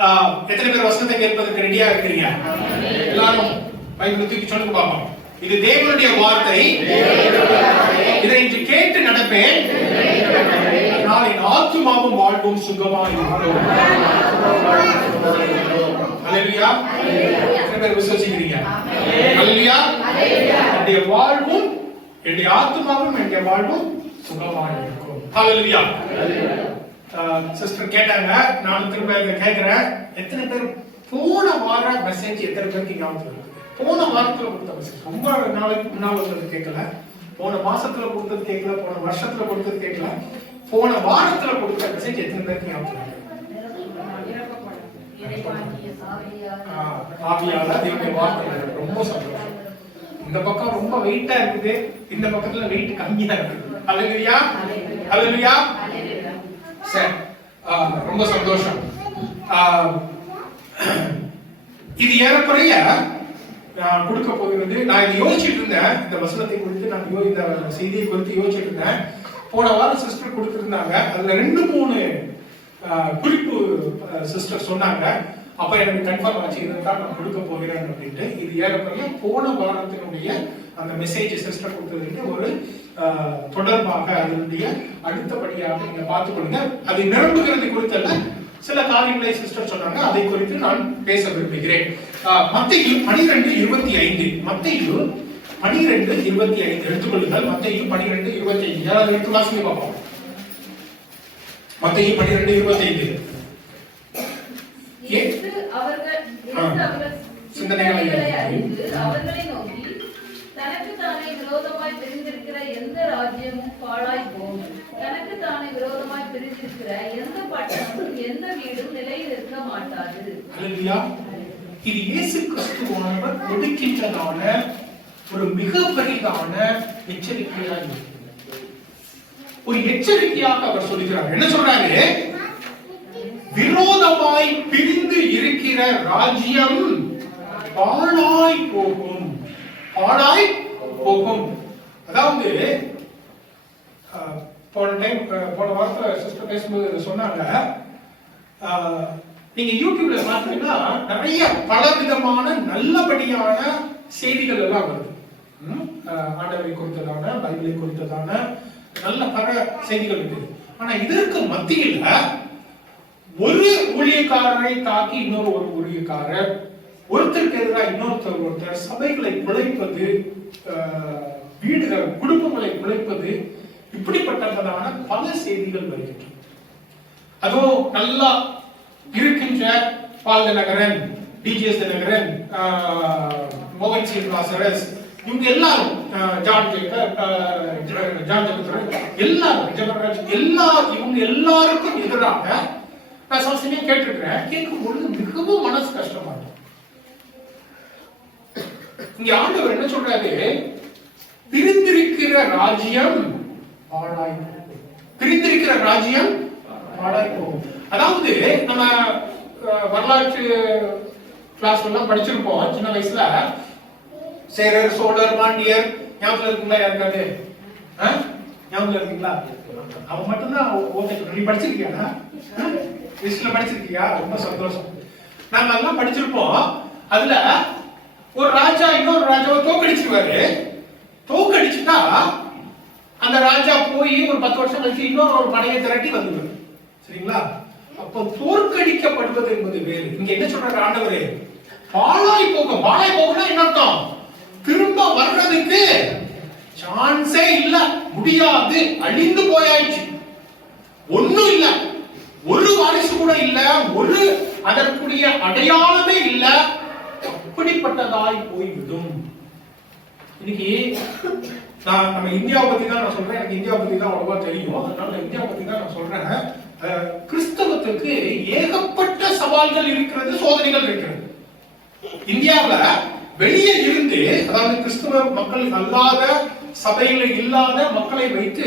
எத்தனை பேர் வசனத்தை கேட்பதற்கு ரெடியா இருக்கிறீங்க? எல்லாரும் பைபிளை தூக்கி சொல்லுங்க பாப்போம். இது தேவனுடைய வார்த்தை, இதை இன்று கேட்டு நடப்பேன், நாளை ஆத்துமாவும் வாழ்வும் சுகமாய் இருக்கும். அல்லேலூயா. எத்தனை பேர் விசுவாசிக்கிறீங்க? அல்லேலூயா. என்னுடைய வாழ்வும் என்னுடைய ஆத்துமாவும் என்னுடைய வாழ்வும் சுகமாய் இருக்கும். அல்லேலூயா. சிஸ்டர் கேட்டாங்க, நான் திரும்ப கேட்கிறேன், எத்தனை பேர் போன வார மெசேஜ் எத்தனை பேருக்கு ஞாபகம் இருக்கு? போன வாரத்துல கொடுத்த மெசேஜ் ரொம்ப நாளைக்கு முன்னாள் கேட்கல, போன மாசத்துல கொடுத்தது கேட்கல, போன வருஷத்துல கொடுத்தது கேட்கல, போன வாரத்துல கொடுத்த மெசேஜ் எத்தனை பேருக்கு ஞாபகம் இருக்கு? ஆவியால தேவனுடைய வார்த்தை ரொம்ப சந்தோஷம். இந்த பக்கம் ரொம்ப வெயிட்டா இருக்குது, இந்த பக்கத்துல வெயிட் கம்மியா இருக்குது. அல்லேலூயா. அல்லேலூயா. சரி, ரொம்ப சந்தோஷம். இது ஏறக்குறைய நான் கொடுக்க போகிறது. நான் இதை யோசிச்சுட்டு இருந்தேன், இந்த வசனத்தை குறித்து நான் இந்த செய்தியை குறித்து யோசிச்சுட்டு இருந்தேன். போன வாரம் சிஸ்டர் கொடுத்திருந்தாங்க, அதுல 2-3 குறிப்பு சிஸ்டர் சொன்னாங்க. அப்ப எனக்கு கன்ஃபார்ம் ஆச்சு, இதைத்தான் நான் கொடுக்க போகிறேன் அப்படின்ட்டு. இது ஏறக்குறைய போன வாரத்தினுடைய அந்த மெசேஜ் சிஸ்டர் கொடுத்ததுக்கு ஒரு தொடர்பாக அதனுடைய அடுத்தபடியாக நீங்க பார்த்துக் கொள்ளுங்க. அதை நிரம்புகிறது குறித்தல்ல, சில காரியங்களை சிஸ்டர் சொன்னாங்க, அதை குறித்து நான் பேச விரும்புகிறேன். மத்தேயு 12:25, மத்தேயு 12:25 எடுத்துக்கொள்ளுங்கள். மத்தேயு 12:25 யாராவது எடுத்து வாசிங்க பார்ப்போம். மத்தேயு 12:25. அவர்களை நோக்கி, தனக்கு தானே விரோதமாய் பிரிந்திருக்கிற எந்த ராஜ்யமும் பாழாய் போகும், தனக்கு தானே விரோதமாய் பிரிந்திருக்கிற எந்த பட்டணமும் எந்த வீடும் நிலையில் இருக்க மாட்டாது. அல்லேலூயா. இது இயேசு கிறிஸ்துவானவர் கொடுக்கின்றதான ஒரு மிகப்பெரிதான எச்சரிக்கையாக இருக்கிறது. ஒரு எச்சரிக்கையாக அவர் சொல்கிறார். என்ன சொல்றாரு? விரோதமாய் பிரிந்து இருக்கிற ராஜ்யம் பாழாய் போகும், பாழாய் போகும். அதாவது போன வாரத்துல சிஸ்டர் பேசும்போது சொன்னாங்க, நீங்க யூடியூப்ல பாத்தீங்கன்னா நிறைய பலவிதமான நல்லபடியான செய்திகள் எல்லாம் வருது. ஆண்டவரை குறித்ததான, பைபிளை குறித்ததான நல்ல பல செய்திகள் இருக்குது. ஆனா இதற்கு மத்தியில் ஒரு ஊழியக்காரரை தாக்கி இன்னொரு ஒரு ஊழியக்காரர், ஒருத்தருக்கு எதிராக இன்னொருத்தர் சபைகளை குலைப்பது, வீடுகள் குடும்பங்களை குலைப்பது, இப்படிப்பட்டதான பல செய்திகள் வருகின்றன. அதுவும் நல்லா இருக்கின்ற பால் தினகரன், டிஜிஎஸ் தினகரன், மோகன் சீனிவாசரஸ், இவங்க எல்லாரும், ஜான் ஜெகத்ரன், எல்லாரும், ஜெகராஜ், இவங்க எல்லாருக்கும் எதிராக நான் சமயமே கேட்டிருக்கிறேன். கேட்கும் பொழுது மிகவும் மனசு கஷ்டமா இருக்கும். இங்க ஆண்டவர் என்ன சொல்றாரு? பிரிந்திருக்கிற ராஜ்யம் பாழாய் போகும், பிரிந்திருக்கிற ராஜ்யம் பாழாய் போகும். அதாவது நம்ம வரலாற்று கிளாஸ் எல்லாம் படிச்சிருப்போம் சின்ன வயசுல. சேரர், சோழர், பாண்டியர் ஞாபகம் இருக்குங்களா? யாருக்காது ஞாபகம் இருக்குங்களா? அவன் மட்டும்தான் நீ படிச்சிருக்கியா? லிஸ்ட்ல படிச்சிருக்கியா? ரொம்ப சந்தோஷம். நாம எல்லாம் படிச்சிருப்போம். அதுல ஒரு ராஜா இன்னொரு ராஜாவை தோக்கடிச்சிருவாரு. தோக்கடிச்சுட்டா அந்த ராஜா போய் ஒரு 10 வருஷம் கழிச்சு இன்னொரு ஒரு படையை திரட்டி வந்துடுவார். சரிங்களா? அப்ப தோற்கடிக்கப்படுவது என்பது வேறு. இங்க என்ன சொல்றாரு ஆண்டவரே? பாழாய் போகும். பாழாய் போகும்னா என்ன அர்த்தம்? திரும்ப வர்றதுக்கு சான்ஸே இல்ல, முடியாது, அழிந்து போயாச்சு, ஒண்ணும் இல்ல, ஒரு வாரிசு கூட இல்ல, ஒரு அதற்குரிய அடையாளமே இல்ல, அப்படிப்பட்டதாய் போய்விடும். இன்னைக்கு நம்ம இந்தியாவை பத்தி தான் நான் சொல்றேன். எனக்கு இந்தியாவை பத்தி தான் அவ்வளவா தெரியும், அதனால இந்தியாவை பத்தி தான் நான் சொல்றேன். கிறிஸ்தவத்துக்கு ஏகப்பட்ட சவால்கள் இருக்கிறது, சோதனைகள் இருக்கிறது. இந்தியாவுல வெளியே இருந்து, அதாவது கிறிஸ்தவ மக்கள் அல்லாத, சபையில இல்லாத மக்களை வைத்து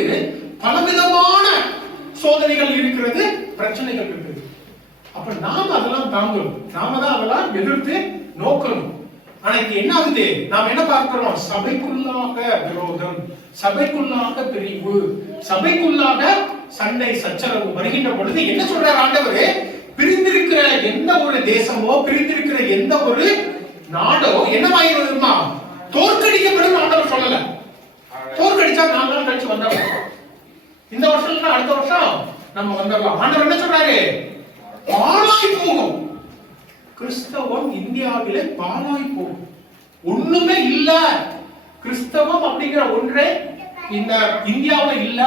பலவிதமான சோதனைகள் இருக்கிறது, பிரச்சனைகள் இருக்குது. அப்ப நாம அதெல்லாம் தாங்கணும், நாம தான் அதெல்லாம் எதிர்த்து நோக்கணும். ஆனா இங்க என்ன ஆகுது? நாம் என்ன பார்க்கிறோம்? சபைக்குள்ளாக விரோதம், சபைக்குள்ளாக பிரிவு, சபைக்குள்ளாக சண்டை சச்சரவு வருகின்ற பொழுது என்ன சொல்றார் ஆண்டவரே? பிரிந்திருக்கிற எந்த ஒரு தேசமோ, பிரிந்திருக்கிற எந்த ஒரு நாடோ என்னவாயிருமா தோற்கடிக்கப்படும் ஆண்டவர் சொல்லல. தோற்கடிச்சா 4 நாள் கழிச்சு வந்துடலாம். இந்த வருஷம் இல்ல அடுத்த வருஷம் நம்ம வந்துடலாம். ஆண்டவர் என்ன சொல்றாரு? பாழாய் போகும். கிறிஸ்தவம் இந்தியாவிலே பாழாய் போகும். ஒண்ணுமே இல்ல, கிறிஸ்தவம் அப்படிங்கிற ஒன்றே இந்த இந்தியாவில் இல்ல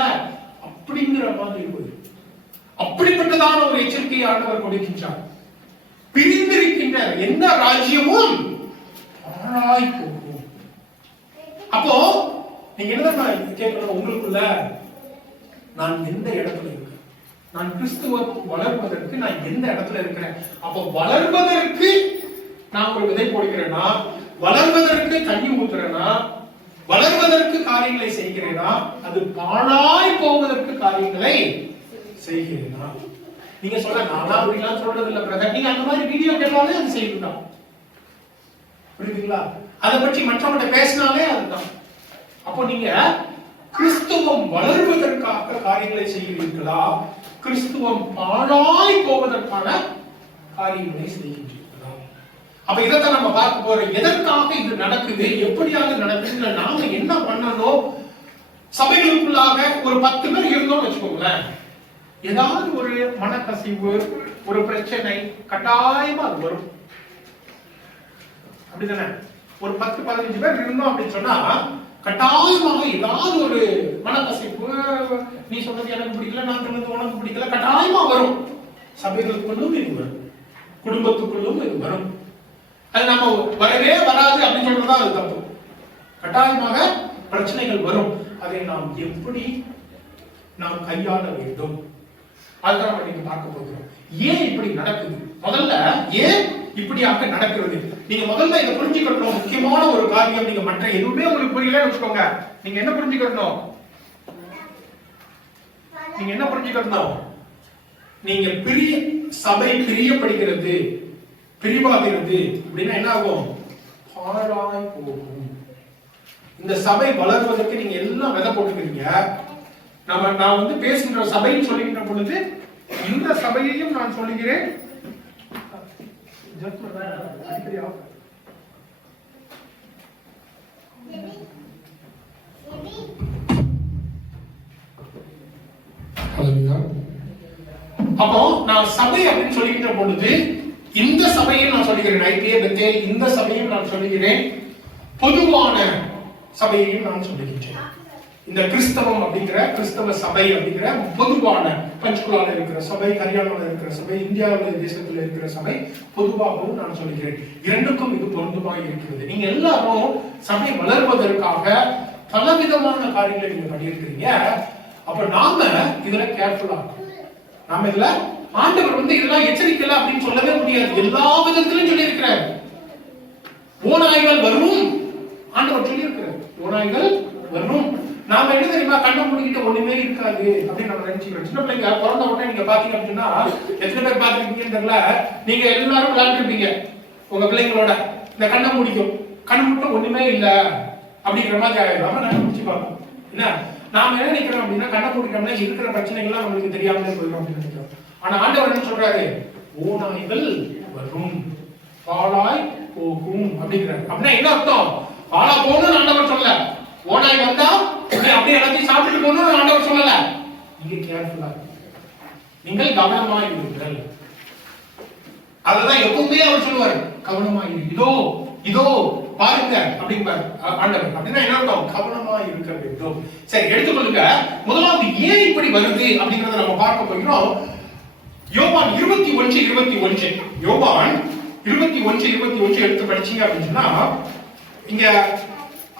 அப்படிங்கிற மாதிரி போய் அப்படிப்பட்டதான ஒரு எச்சரிக்கையை ஆண்டவர் கொடுக்கின்றார். பிரிந்திருக்கின்ற எந்த ராஜ்யமும் பாழாய் போகும். அப்போ நீங்க என்ன கேட்கணும் உங்களுக்குள்ள, நான் எந்த இடத்துல இருக்கேன்? நான் கிறிஸ்துவ வளர்வதற்கு நான் எந்த இடத்துல இருக்கிறேன்? அப்போ வளர்வதற்கு நான் ஒரு விதை போடுகிறேனா, வளர்வதற்கு தண்ணி ஊத்துறேனா, வளர்வதற்கு காரியங்களை செய்கிறேனா, அது பாழாய் போவதற்கு காரியங்களை செய்கிறேனா? நீங்க சொல்ல நானா அப்படிலாம் சொல்றது இல்ல பிரதர், நீங்க அந்த மாதிரி வீடியோ கேட்டாலே அது செய்யலாம். புரியுதுங்களா? அதை பற்றி மற்றவங்க பேசினாலே அதுதான். அப்போ நீங்க கிறிஸ்துவம் வளர்வதற்காக காரியங்களை செய்கிறீர்களா, கிறிஸ்துவம் பாழாய் போவதற்கான காரியங்களை செய்கின்றீர்களா? அப்ப இதைத்தான் நம்ம பார்க்க போறோம். எதற்காக இது நடக்குது, எப்படியாக நடக்குது, நாம என்ன பண்ணணும்? சபைகளுக்குள்ளாக ஒரு 10 பேர் இருந்தோம்னு வச்சுக்கோங்களேன், ஏதாவது ஒரு மனக்கசிவு, ஒரு பிரச்சனை கட்டாயமா அது வரும். அப்படிதானே? ஒரு 10-15 பேர் இருந்தோம் அப்படின்னு சொன்னா கட்டாயமாக ஏதாவது ஒரு மனக்கசிப்பு, நீ சொன்னது எனக்கு பிடிக்கல, நான் சொன்னது உனக்கு பிடிக்கல, கட்டாயமா வரும். சபைகளுக்குள்ளும் இது வரும், குடும்பத்துக்குள்ளும் இது வரும். அது நம்ம வரவே வராது அப்படின்னு சொல்றதா அது தப்பு. கட்டாயமாக பிரச்சனைகள் வரும். அதை நாம் எப்படி நாம் கையாள வேண்டும், அதுதான் நம்ம நீங்க பார்க்க போகிறோம். ஏன் இப்படி நடக்குது? முதல்ல ஏன் இப்படியாக நடக்கிறது நீங்க முதல்ல இதை புரிஞ்சுக்கணும். முக்கியமான ஒரு காரியம், நீங்க மற்ற எதுவுமே உங்களுக்கு புரியலன்னு வச்சுக்கோங்க, நீங்க என்ன புரிஞ்சுக்கணும்? நீங்க என்ன புரிஞ்சுக்கணும்? நீங்க சபை பிரியப்படுகிறது, பிரிவாகிறது அப்படின்னா என்ன ஆகும்? பாழாய் போகும். இந்த சபை வளர்வதற்கு நீங்க எல்லாம் விதை போட்டுக்கிறீங்க. நான் வந்து பேசுகின்ற சபைன்னு சொல்லுகின்ற பொழுது இந்த சபையையும் நான் சொல்லுகிறேன். அப்போ நான் சபை அப்படின்னு சொல்லுகின்ற பொழுது இந்த சபையும் நான் சொல்லுகிறேன், ஐபிஏ பெத்தேல் இந்த சபையும் நான் சொல்லுகிறேன், பொதுவான சபையையும் நான் சொல்லுகின்றேன். இந்த கிறிஸ்தவம் அப்படிங்கிற கிறிஸ்தவ சபை அப்படிங்கிற பொதுவான பஞ்சுகுலால இருக்கிற சபை, ஹரியானாவில் இருக்கிற சபை, இந்தியாவில் தேசத்தில் இருக்கிற சபை, பொதுவாகவும் நான் சொல்கிறேன். இரண்டுக்கும் இது பொருந்துமாக இருக்கிறது. நீங்க எல்லாரும் சபை வளர்வதற்காக பலவிதமான காரியங்களை நீங்க பண்ணியிருக்கிறீங்க. அப்ப நாம இதுல கேர்ஃபுல்லா, நாம இதுல ஆண்டவர் வந்து இதெல்லாம் எச்சரிக்கல அப்படின்னு சொல்லவே முடியாது. எல்லா விதத்திலும் சொல்லி இருக்கிறார். ஓநாய்கள் வரும், ஆண்டவர் சொல்லி இருக்கிறார், ஓநாய்கள் வரும். நாம என்ன தெரியுமா, கண்ணை மூடிக்கிட்டு ஒண்ணுமே இருக்காது அப்படின்னு நம்ம நினைச்சுக்கிறோம். சின்ன பிள்ளைங்க பிறந்த உடனே நீங்க பாத்தீங்க அப்படின்னா, எத்தனை பேர் பாத்துருக்கீங்கன்னு தெரியல, நீங்க எல்லாரும் விளையாண்டுருப்பீங்க உங்க பிள்ளைங்களோட. இந்த கண்ணை முடிக்கும், கண்ணை மட்டும் ஒண்ணுமே இல்ல அப்படிங்கிற மாதிரி ஆயிடும். நம்ம கண்ணை முடிச்சு பார்ப்போம். என்ன நாம என்ன நினைக்கிறோம் அப்படின்னா, கண்ணை மூடிட்டோம்னா இருக்கிற பிரச்சனைகள்லாம் நம்மளுக்கு தெரியாமலே போயிடும் அப்படின்னு நினைக்கிறோம். ஆனா ஆண்டவர் என்ன சொல்றாரு? ஓநாய்கள் வரும், பாழாய் போகும் அப்படிங்கிறாரு. அப்படின்னா என்ன அர்த்தம்? பாழா போகணும்னு ஆண்டவர் சொல்ல, ஓநாய் வந்தா அப்படியே எல்லாத்தையும் சாப்பிட்டு போகணும்னு ஆண்டவர் சொல்லல. நீங்க கேர்ஃபுல்லா, நீங்கள் கவனமாய் இருங்கள். அததான் எப்பவுமே அவர் சொல்லுவார், கவனமாய் இரு, இதோ இதோ பாருங்க அப்படிங்கிறார் ஆண்டவர். அப்படின்னா என்ன அர்த்தம்? கவனமாய் இருக்க வேண்டும். சரி, எடுத்துக்கொள்ளுங்க. முதலாவது ஏன் இப்படி வருது அப்படிங்கறத நம்ம பார்க்க போகிறோம். யோவான் 21:21, யோவான் 21:21 எடுத்து படிச்சீங்க அப்படின்னா, இங்க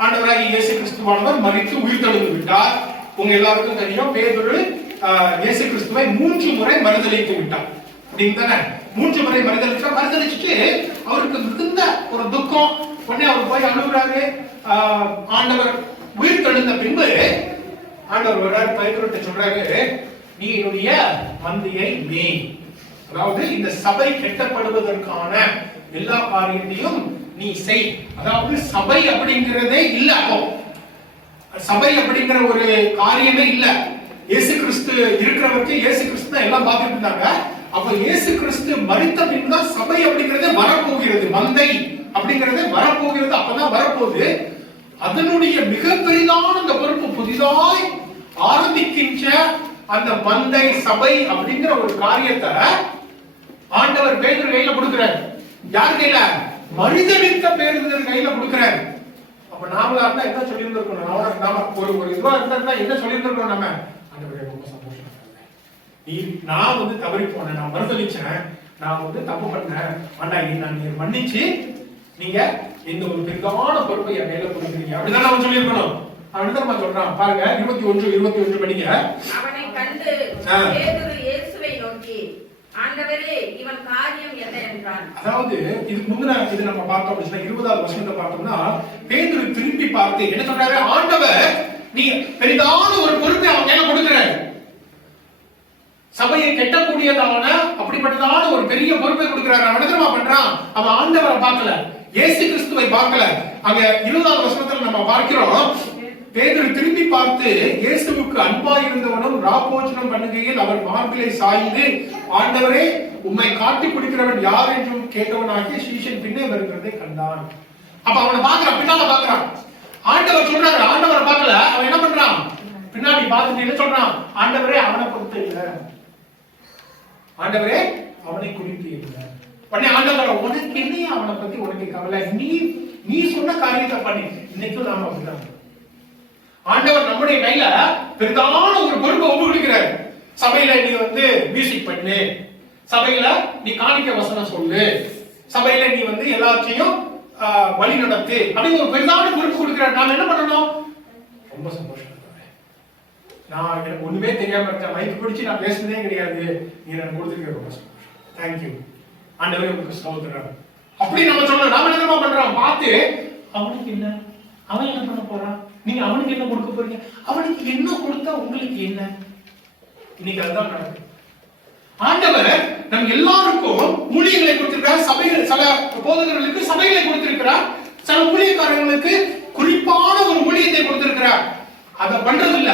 ஆண்டவராகிய இயேசு கிறிஸ்துவானவர் மரித்து உயிர்த்தெழுந்து விட்டார். உங்க எல்லாருக்கும் தெரியும், பேதுரு இயேசு கிறிஸ்துவை 3 முறை மறுதலித்து விட்டார். அப்படிதானே? 3 முறை மறுதலிச்சுட்டு அவருக்கு மிகுந்த ஒரு துக்கம். உடனே அவர் போய் அழுகுறாரு. ஆண்டவர் உயிர்த்தெழுந்த பின்பு ஆண்டவர் வர்றாரு, பேதுருட்ட சொல்றாரு, நீ என்னுடைய மந்தையை மேய். அதாவது இந்த சபை கெட்டப்படுவதற்கான எல்லா காரியத்தையும் நீ செய். அதாவது சபை அப்படிங்கிறதே இல்ல. அப்போ சபை அப்படிங்கிற ஒரு காரியமே இல்ல. இயேசு கிறிஸ்து இருக்கிறவருக்கு இயேசு கிறிஸ்து தான் எல்லாம் பார்த்துட்டு இருந்தாங்க. அப்ப இயேசு கிறிஸ்து மரித்த பின் தான் சபை அப்படிங்கறதே வரப்போகிறது, மந்தை அப்படிங்கறதே வரப்போகிறது. அப்பதான் வரப்போகுது. அதனுடைய மிக பெரிதான அந்த பொறுப்பு புதிதாய் ஆரம்பிக்கின்ற அந்த மந்தை சபை அப்படிங்கிற ஒரு காரியத்தை ஆண்டவர் பேதுரு கையில கொடுக்கிறார். யார் கையில? மனிதனித்த பேதுரு கையில கொடுக்கிறார். அப்ப நாமளா இருந்தா என்ன சொல்லியிருந்திருக்கணும்? நாம ஒரு இதுவா இருந்தா என்ன சொல்லியிருந்திருக்கணும்? நம்ம ஆண்டவரே ரொம்ப சந்தோஷம், நான் வந்து தவறி போனேன், நான் மறுதளிச்சேன், நான் வந்து தப்பு பண்ணேன், ஆனா நீங்க மன்னிச்சு நீங்க இந்த ஒரு பெரிதான பொறுப்பை என் மேல கொடுக்குறீங்க அப்படிதான் அவன் சொல்லியிருக்கணும். அவன் நம்ம சொல்றான் பாருங்க, 21 படிங்க. அவனை கண்டு பேதுரு இயேசுவை நோக்கி, ஆண்டவரே, இவன் காரியம் என்ன என்றான். அதாவது இதுக்கு முந்தின இது நம்ம பார்த்தோம் அப்படின்னா 20வது வசனத்தை பார்த்தோம்னா பேதுரு திரும்பி பார்த்து என்ன சொல்றாரு? ஆண்டவர் நீ பெரிதான ஒரு பொறுப்பை அவன் மேல கொடுக்கிறார், சபையை கெட்டக்கூடியதான அப்படிப்பட்டதான ஒரு பெரிய பொறுப்பை கொடுக்கிறார். அவன் என்ன பண்றான்? அவன் ஆண்டவரை பார்க்கல, இயேசு கிறிஸ்துவை பார்க்கல. அங்க 20வது வசனத்துல நம்ம பார்க்கிறோம், பேதுரு திரும்பி பார்த்து இயேசுவுக்கு அன்பாய் இருந்தவனும் ராபோஜனம் பண்ணுகையில் அவர் மார்பிலை சாய்ந்து, ஆண்டவரே, உம்மை காட்டி குடிக்கிறவன் யார் என்றும் கேட்டவனாகிய சீஷன் பின்னே வருகிறதை கண்டான். அப்ப அவனை பார்க்கிறான், பின்னால பார்க்கிறான். ஆண்டவர் சொல்றாரு, ஆண்டவரை பார்க்கல. அவன் என்ன பண்றான்? பின்னாடி பார்த்துட்டு என்ன சொல்றான்? ஆண்டவரே, அவனை பொறுத்து இல்ல, ஆண்டவரே அவனை குறித்து இல்லை. பண்ணி ஆண்டவரை உனக்கு என்ன, அவனை பத்தி உனக்கு கவலை, நீ சொன்ன காரியத்தை பண்ணி. இன்னைக்கும் நாம அப்படிதான். ஆண்டவர் நம்முடைய கையில பெரிதான ஒரு பொறுப்பை ஒப்பு கொடுக்கிறார். சபையில நீ வந்து மியூசிக் பண்ணு, சபையில நீ காணிக்க வசனம் சொல்லு, சபையில நீ வந்து எல்லாத்தையும் வழி நடத்து அப்படின்னு ஒரு பெரிதான பொறுப்பு கொடுக்கிறார். நாம என்ன பண்ணணும்? ரொம்ப சந்தோஷம், நான் எனக்கு ஒண்ணுமே தெரியாம இருக்கேன், மைக் பிடிச்சு நான் பேசுனதே கிடையாது, நீ எனக்கு கொடுத்துருக்க, ரொம்ப சந்தோஷம், தேங்க்யூ ஆண்டவரே, உங்களுக்கு ஸ்தோத்திரம் அப்படி நம்ம சொல்லணும். நாம என்ன பண்றோம்? பார்த்து அவனுக்கு என்ன, அவன் என்ன பண்ண போறான், நீங்க அவனுக்கு என்ன கொடுக்க போறீங்க, அவனுக்கு என்ன கொடுத்தா உங்களுக்கு என்ன? இன்னைக்கு அதுதான் நடக்குது. ஆண்டவர் நம் எல்லாருக்கும் ஊழியர்களை கொடுத்திருக்கிறார். சபைகள், சில போதகர்களுக்கு சபைகளை கொடுத்திருக்கிறார், சில ஊழியக்காரர்களுக்கு குறிப்பான ஒரு ஊழியத்தை கொடுத்திருக்கிறார். அதை பண்றது இல்ல.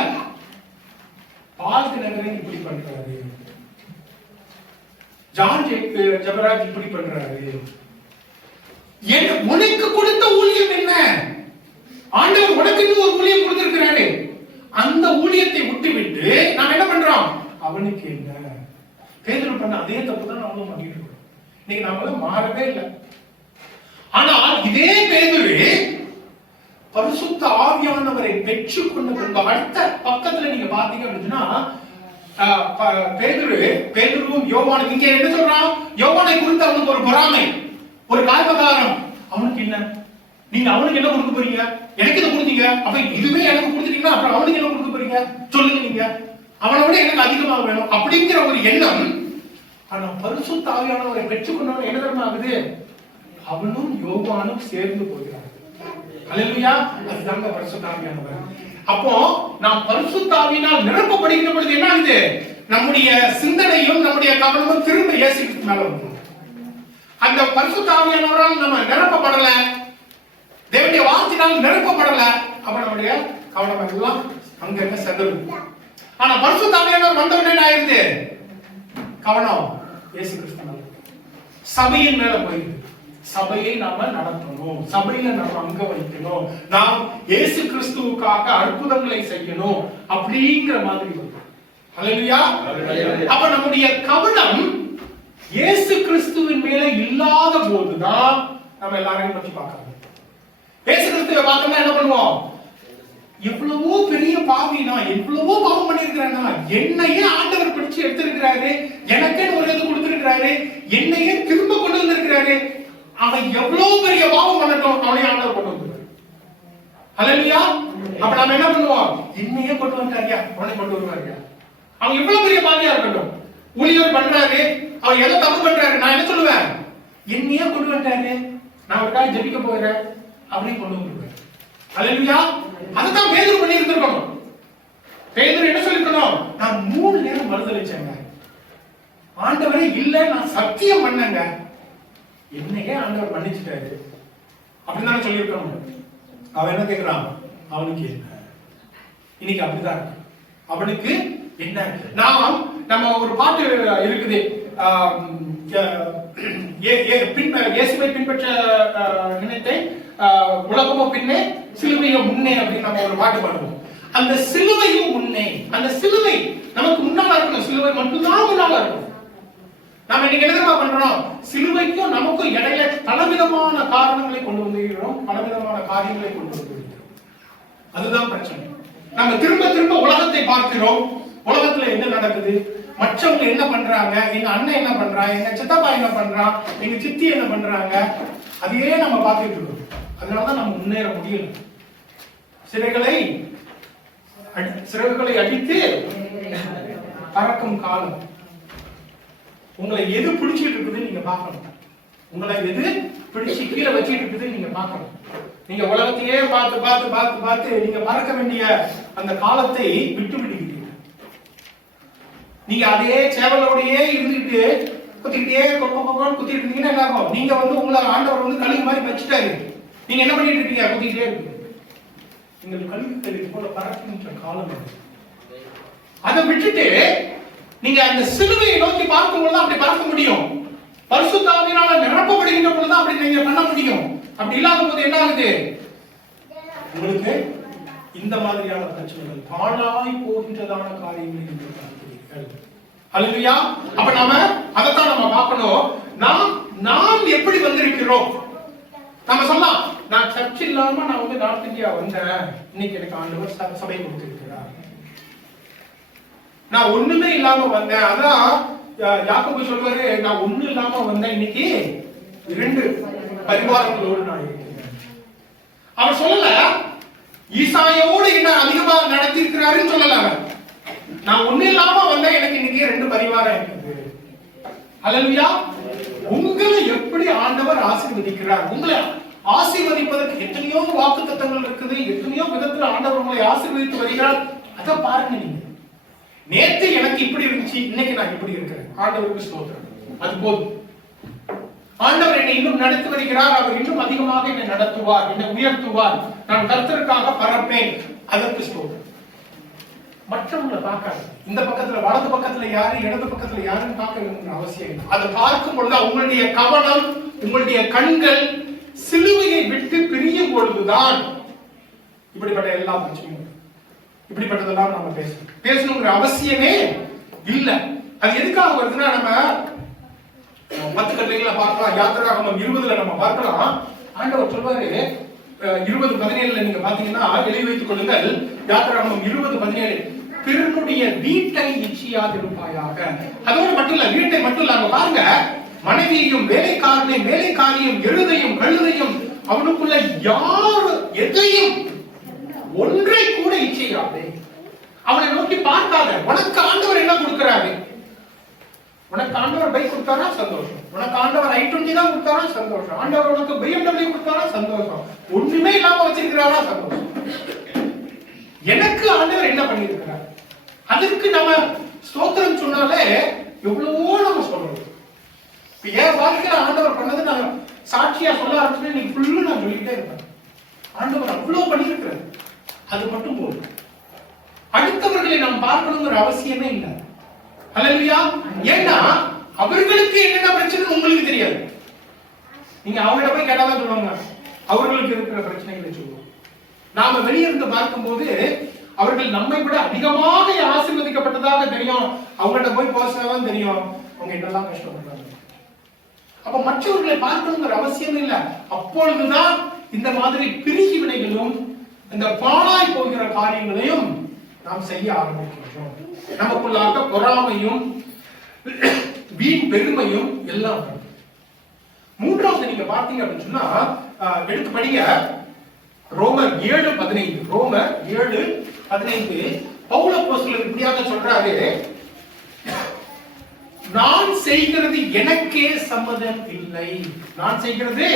பால்கு நகரன் இப்படி பண்றாரு, ஜான் ஜெபராஜ் இப்படி பண்றாரு. உனக்கு கொடுத்த ஊழியம் என்ன? ஆண்டவர் உனக்கு ஒரு ஊழியம் கொடுத்திருக்கிறாரு. அந்த ஊழியத்தை விட்டு விட்டு நாம் என்ன பண்றோம்? அவனுக்கு என்ன? பேதுரு பண்ண அதே தப்பு தான் நாமளும் பண்ணிட்டு இருக்கோம். இன்னைக்கு நாம மாறவே இல்லை. ஆனால் இதே பேதுரு பரிசுத்த ஆவியானவரை பெற்றுக்கொண்ட பின்பு அடுத்த பக்கத்துல நீங்க பாத்தீங்க அப்படின்னா பேதுருவும் யோவானும் இங்க என்ன சொல்றான்? யோவானை குறித்து அவனுக்கு ஒரு பொறாமை, ஒரு காரணம். அவனுக்கு என்ன, நீங்க அவனுக்கு என்ன கொடுக்க போறீங்க? எனக்கு என்ன கொடுத்தீங்க, அப்ப இதுவே எனக்கு கொடுத்துட்டீங்கன்னா அப்புறம் அவனுக்கு என்ன கொடுக்க போறீங்க சொல்லுங்க. நீங்க அவனை விட எனக்கு அதிகமாக வேணும் அப்படிங்கிற ஒரு எண்ணம். ஆனா பரிசுத்த ஆவியானவரை பெற்றுக்கொண்டவன் என்ன தரமா ஆகுது? அவனும் யோவானும் சேர்ந்து போகிறார். அல்லேலூயா, அதுதாங்க பரிசுத்த ஆவியானவர். அப்போ நாம் பரிசுத்த ஆவியினால் நிரப்பப்படுகிற பொழுது என்ன ஆகுது? நம்முடைய சிந்தனையும் நம்முடைய கவனமும் திரும்ப இயேசு கிறிஸ்து மேல வந்து அந்த பரிசுத்த ஆவியானவரால் நம்ம நிரப்பப்படல, தேவனுடைய வார்த்தையினால் நிரப்பப்படல, அப்ப நம்முடைய கவனம் எல்லாம் அங்க செதறுது. ஆனா பரிசுத்த ஆவியானவர் வந்தவுடனே என்ன ஆயிருது? கவனம் இயேசு கிறிஸ்து மேல, சபையின் மேல போயிடுது. சபையை நாம நடத்தணும், சபையில நம்ம அங்க வைக்கணும், நாம் இயேசு கிறிஸ்துவுக்காக அற்புதங்களை செய்யணும் அப்படிங்கிற மாதிரி வரும். அல்லேலூயா. அப்ப நம்முடைய கவனம் இயேசு கிறிஸ்துவின் மேல இல்லாத போதுதான் நம்ம எல்லாரையும் பத்தி பார்க்கணும். இயேசு கிறிஸ்துவை பார்த்தோம்னா என்ன பண்ணுவோம்? எவ்வளவோ பெரிய பாவி, நான் எவ்வளவோ பாவம் பண்ணிருக்கிறேன்னா, என்னையே ஆண்டவர் பிடிச்சு எடுத்திருக்கிறாரு, எனக்கே ஒரு இது கொடுத்திருக்கிறாரு, என்னையே திரும்ப கொண்டு வந்திருக்கிறாரு. அவன் எவ்வளவு பெரிய பாவம் பண்ணட்டும், அவனையே ஆண்டவர் கொண்டு வந்துருவாரு. அல்லேலூயா. அப்ப நாம என்ன பண்ணுவோம்? என்னையே கொண்டு வந்தாரியா, அவனை கொண்டு வருவாரியா. அவன் எவ்வளவு பெரிய பாவியா இருக்கட்டும், ஊழியர் பண்றாரு, அவன் எதை தப்பு பண்றாரு, நான் என்ன சொல்லுவேன்? என்னையே கொண்டு வந்தாரு, நான் ஒரு காய் ஜெபிக்க போகிறேன் அப்படின்னு கொண்டு வந்துருவேன். அல்லேலூயா. அதுதான் பேதுரு பண்ணி இருந்திருக்கணும். பேதுரு என்ன சொல்லிருக்கணும்? நான் 3 நேரம் மறுதலிச்சேங்க, ஆண்டவரே இல்ல, நான் சத்தியம் பண்ணேங்க, என்னையே ஆண்டவர் மன்னிச்சுட்டாரு அப்படின்னு தானே சொல்லியிருக்கணும். அவன் என்ன கேட்கிறான்? அவனுக்கு என்ன? இன்னைக்கு அப்படிதான் இருக்கு. அவனுக்கு என்ன? நம்ம ஒரு பாட்டு இருக்குது, இயேசுவை பின்பற்ற நினைத்தேன், உலகமும் பின்னே சிலுவையும் முன்னே அப்படின்னு நம்ம ஒரு பாட்டு பாடுவோம். அந்த சிலுவையும் முன்னே, அந்த சிலுவை நமக்கு முன்னால இருக்கணும். சிலுவை மட்டும்தான் முன்னால இருக்கணும். நாம இன்னைக்கு என்ன பண்றோம்? சிலுவைக்கும் நமக்கும் இடையில பலவிதமான காரணங்களை கொண்டு வந்துகிறோம், பலவிதமான காரியங்களை கொண்டு வந்துகிறோம். அதுதான் பிரச்சனை. நம்ம திரும்ப திரும்ப உலகத்தை பார்க்கிறோம். உலகத்துல என்ன நடக்குது, மற்றவங்க என்ன பண்றாங்க, எங்க அண்ணன் என்ன பண்றான், எங்க சித்தப்பா என்ன பண்றான், எங்க சித்தி என்ன பண்றாங்க, அதையே நம்ம பார்த்துட்டு இருக்கோம். அதனாலதான் நம்ம முன்னேற முடியல. சிறகுகளை அடித்து பறக்கும் காலம். உங்களை எது பிடிச்சிட்டு இருக்குதுன்னு நீங்க பார்க்கணும். உங்களை எது பிடிச்சு கீழே வச்சிட்டு இருக்குது நீங்க பார்க்கணும். நீங்க உலகத்தையே பார்த்து பார்த்து பார்த்து பார்த்து நீங்க பறக்க வேண்டிய அந்த காலத்தை விட்டு விடுகிறீங்க. நீங்க அதே சேவலோடையே இருந்துட்டு குத்திக்கிட்டே குத்திட்டு இருந்தீங்கன்னா என்ன ஆகும்? நீங்க உங்களை ஆண்டவர் கழுகு மாதிரி வச்சுட்டாரு. நீங்க என்ன பண்ணிட்டு இருக்கீங்க? குத்திக்கிட்டே இருக்கு. நீங்கள் கல்வி போல பறக்கின்ற காலம். அதை விட்டுட்டு நீங்க அந்த சிலுவையை நோக்கி பார்க்கும் பொழுது அப்படி பறக்க முடியும். பரிசுத்த ஆவியினால நிரப்பப்படுகின்ற பொழுது அப்படி நீங்க பண்ண முடியும். அப்படி இல்லாத போது என்ன ஆகுது? உங்களுக்கு இந்த மாதிரியான பிரச்சனைகள், பாழாய் போகின்றதான காரியங்களை நீங்கள் பார்க்கிறீர்கள். அல்லேலூயா. அப்ப நாம அதைத்தான் நம்ம பார்க்கணும். நாம் எப்படி வந்திருக்கிறோம்? நாம சொல்லலாம், நான் சர்ச் இல்லாம நான் நார்த் இந்தியா வந்தேன், இன்னைக்கு எனக்கு ஆண்டவர் சபை கொடுத்திருக்கிறார். நான் ஒண்ணுமே இல்லாம வந்தேன், அதான் யாக்கோபு சொல்வாரு, நான் ஒண்ணு இல்லாம வந்தேன், இன்னைக்கு 2 பரிவாரங்களோடு நான் இருக்கிறேன். அவர் சொல்லல ஈசாயோடு என்ன அதிகமா நடத்தி இருக்கிறாருன்னு சொல்லல. நான் ஒண்ணு இல்லாம வந்தேன், எனக்கு இன்னைக்கு 2 பரிவாரம் இருக்குது. அல்லேலூயா. உங்களை எப்படி ஆண்டவர் ஆசீர்வதிக்கிறார்? உங்களை ஆசீர்வதிப்பதற்கு எத்தனையோ வாக்குத்தத்தங்கள் இருக்குது, எத்தனையோ விதத்துல ஆண்டவர் உங்களை ஆசீர்வதித்து வருகிறார். அதை பாருங்க. நீங்க நேத்து எனக்கு இப்படி இருந்துச்சு, இன்னைக்கு நான் இப்படி இருக்கிறேன். ஆண்டவருக்கு ஸ்தோத்திரம். அது போதும். ஆண்டவர் என்னை இன்னும் நடத்தி வருகிறார். அவர் இன்னும் அதிகமாக என்னை நடத்துவார், என்னை உயர்த்துவார். நான் கர்த்தருக்காக பறப்பேன். அதற்கு ஸ்தோத்திரம். மற்றவங்களை பார்க்காது. இந்த பக்கத்துல வலது பக்கத்துல யாரு, இடது பக்கத்துல யாருன்னு பார்க்க வேண்டிய அவசியம் இல்லை. அதை பார்க்கும் பொழுது உங்களுடைய கவனம், உங்களுடைய கண்கள் சிலுவையை விட்டு பிரியும் பொழுதுதான் இப்படிப்பட்ட எல்லா பிரச்சனையும், இப்படிப்பட்டதெல்லாம் நம்ம பேசணுங்கிற அவசியமே இல்லை. அது எதுக்காக வருதுன்னா, நம்ம 10 கட்டளைகளை பார்க்கலாம். யாத்திராகமம் 20 நம்ம பார்க்கலாம். ஆண்டவர் சொல்வாரு 20:17 நீங்க பாத்தீங்கன்னா, எழுதி வைத்துக் கொள்ளுங்கள். யாத்திராகமம் 20:17, பிறனுடைய வீட்டை இச்சியாதிருப்பாயாக. அதோடு மட்டும் இல்ல, வீட்டை மட்டும் இல்ல, பாருங்க, மனைவியையும் வேலைக்காரனையும் வேலைக்காரியும் எழுதையும் கழுதையும் அவனுக்குள்ள யாரு எதையும் ஒன்றை கூட இச்சையாதே. அவனை நோக்கி பார்க்காத. உனக்கு ஆண்டவர் என்ன கொடுக்கிறாரு? உனக்கு ஆண்டவர் பைக் கொடுத்தாரா? சந்தோஷம். உனக்கு ஆண்டவர் i20 தான் கொடுத்தாரா? சந்தோஷம். ஆண்டவர் உனக்கு BMW கொடுத்தாரா? சந்தோஷம். ஒண்ணுமே இல்லாம வச்சிருக்கிறாரா? சந்தோஷம். எனக்கு ஆண்டவர் என்ன பண்ணியிருக்கிறார்? அதற்கு நம்ம ஸ்தோத்திரம் சொன்னாலே எவ்வளவோ நம்ம சொல்லணும். என் வாழ்க்கையில ஆண்டவர் பண்ணது நான் சாட்சியா சொல்ல ஆரம்பிச்சு நீங்க ஃபுல்லு நான் சொல்லிட்டே இருப்பேன். ஆண்டவர் அவ்வளவு பண்ணியிருக்கிறார். அது மட்டும் போதும். அடுத்தவர்களை நாம் பார்க்கணுங்கிற அவசியமே இல்லை. அல்லேலூயா. ஏன்னா அவர்களுக்கு என்னென்ன பிரச்சனை உங்களுக்கு தெரியாது. நீங்க அவங்கள்ட்ட போய் கேட்டாதான் சொல்லுவாங்க அவர்களுக்கு இருக்கிற பிரச்சனைகளை சொல்லுவோம். நாம வெளியிருந்து பார்க்கும்போது அவர்கள் நம்மை விட அதிகமாக ஆசீர்வதிக்கப்பட்டதாக தெரியும். அவங்கள்ட்ட போய் பேசினாதான் தெரியும் அவங்க என்னெல்லாம் கஷ்டப்படுறாங்க. அப்ப மற்றவர்களை பார்க்கணுங்கிற அவசியம் இல்லை. அப்பொழுதுதான் இந்த மாதிரி பிரிகி வினைகளும் இந்த பாழாய் போகிற காரியங்களையும் நாம் செய்ய ஆரம்பிக்கின்றோம். நமக்குள்ளாக பொறாமையும் வீண் பெருமையும் எல்லாம். மூன்றாவது நீங்க பார்த்தீங்க அப்படின்னு சொன்னா, எடுத்து படிங்க ரோமர் 7:15. ரோமர் 7:15 பவுல் அப்போஸ்தலர் இப்படியாக சொல்றாரு, நான் செய்கிறது எனக்கே சம்மதம் இல்லை. நான் செய்கிறது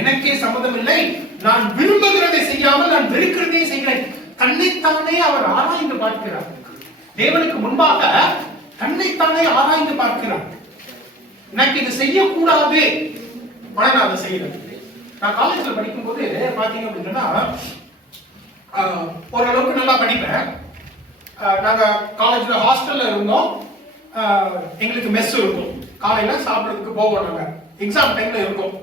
எனக்கே சம்மதம் இல்லை. நான் விரும்புகிறதை செய்யாமல் நான் வெறுக்கிறதை செய்கிறேன். தன்னைத்தானே அவர் ஆராய்ந்து பார்க்கிறார். தேவனுக்கு முன்பாக தன்னைத்தானே ஆராய்ந்து பார்க்கிறார். எனக்கு இது செய்யக்கூடாது, ஆனா நான் அதை செய்யறேன். நான் காலேஜ்ல படிக்கும் போது பாத்தீங்க அப்படின்னா ஓரளவுக்கு நல்லா படிப்பேன். நாங்க காலேஜ்ல ஹாஸ்டல்ல இருந்தோம். எங்களுக்கு மெஸ் இருக்கும். காலையில சாப்பிடறதுக்கு போவோம். நாங்க எக்ஸாம் டைம்ல இருக்கோம்.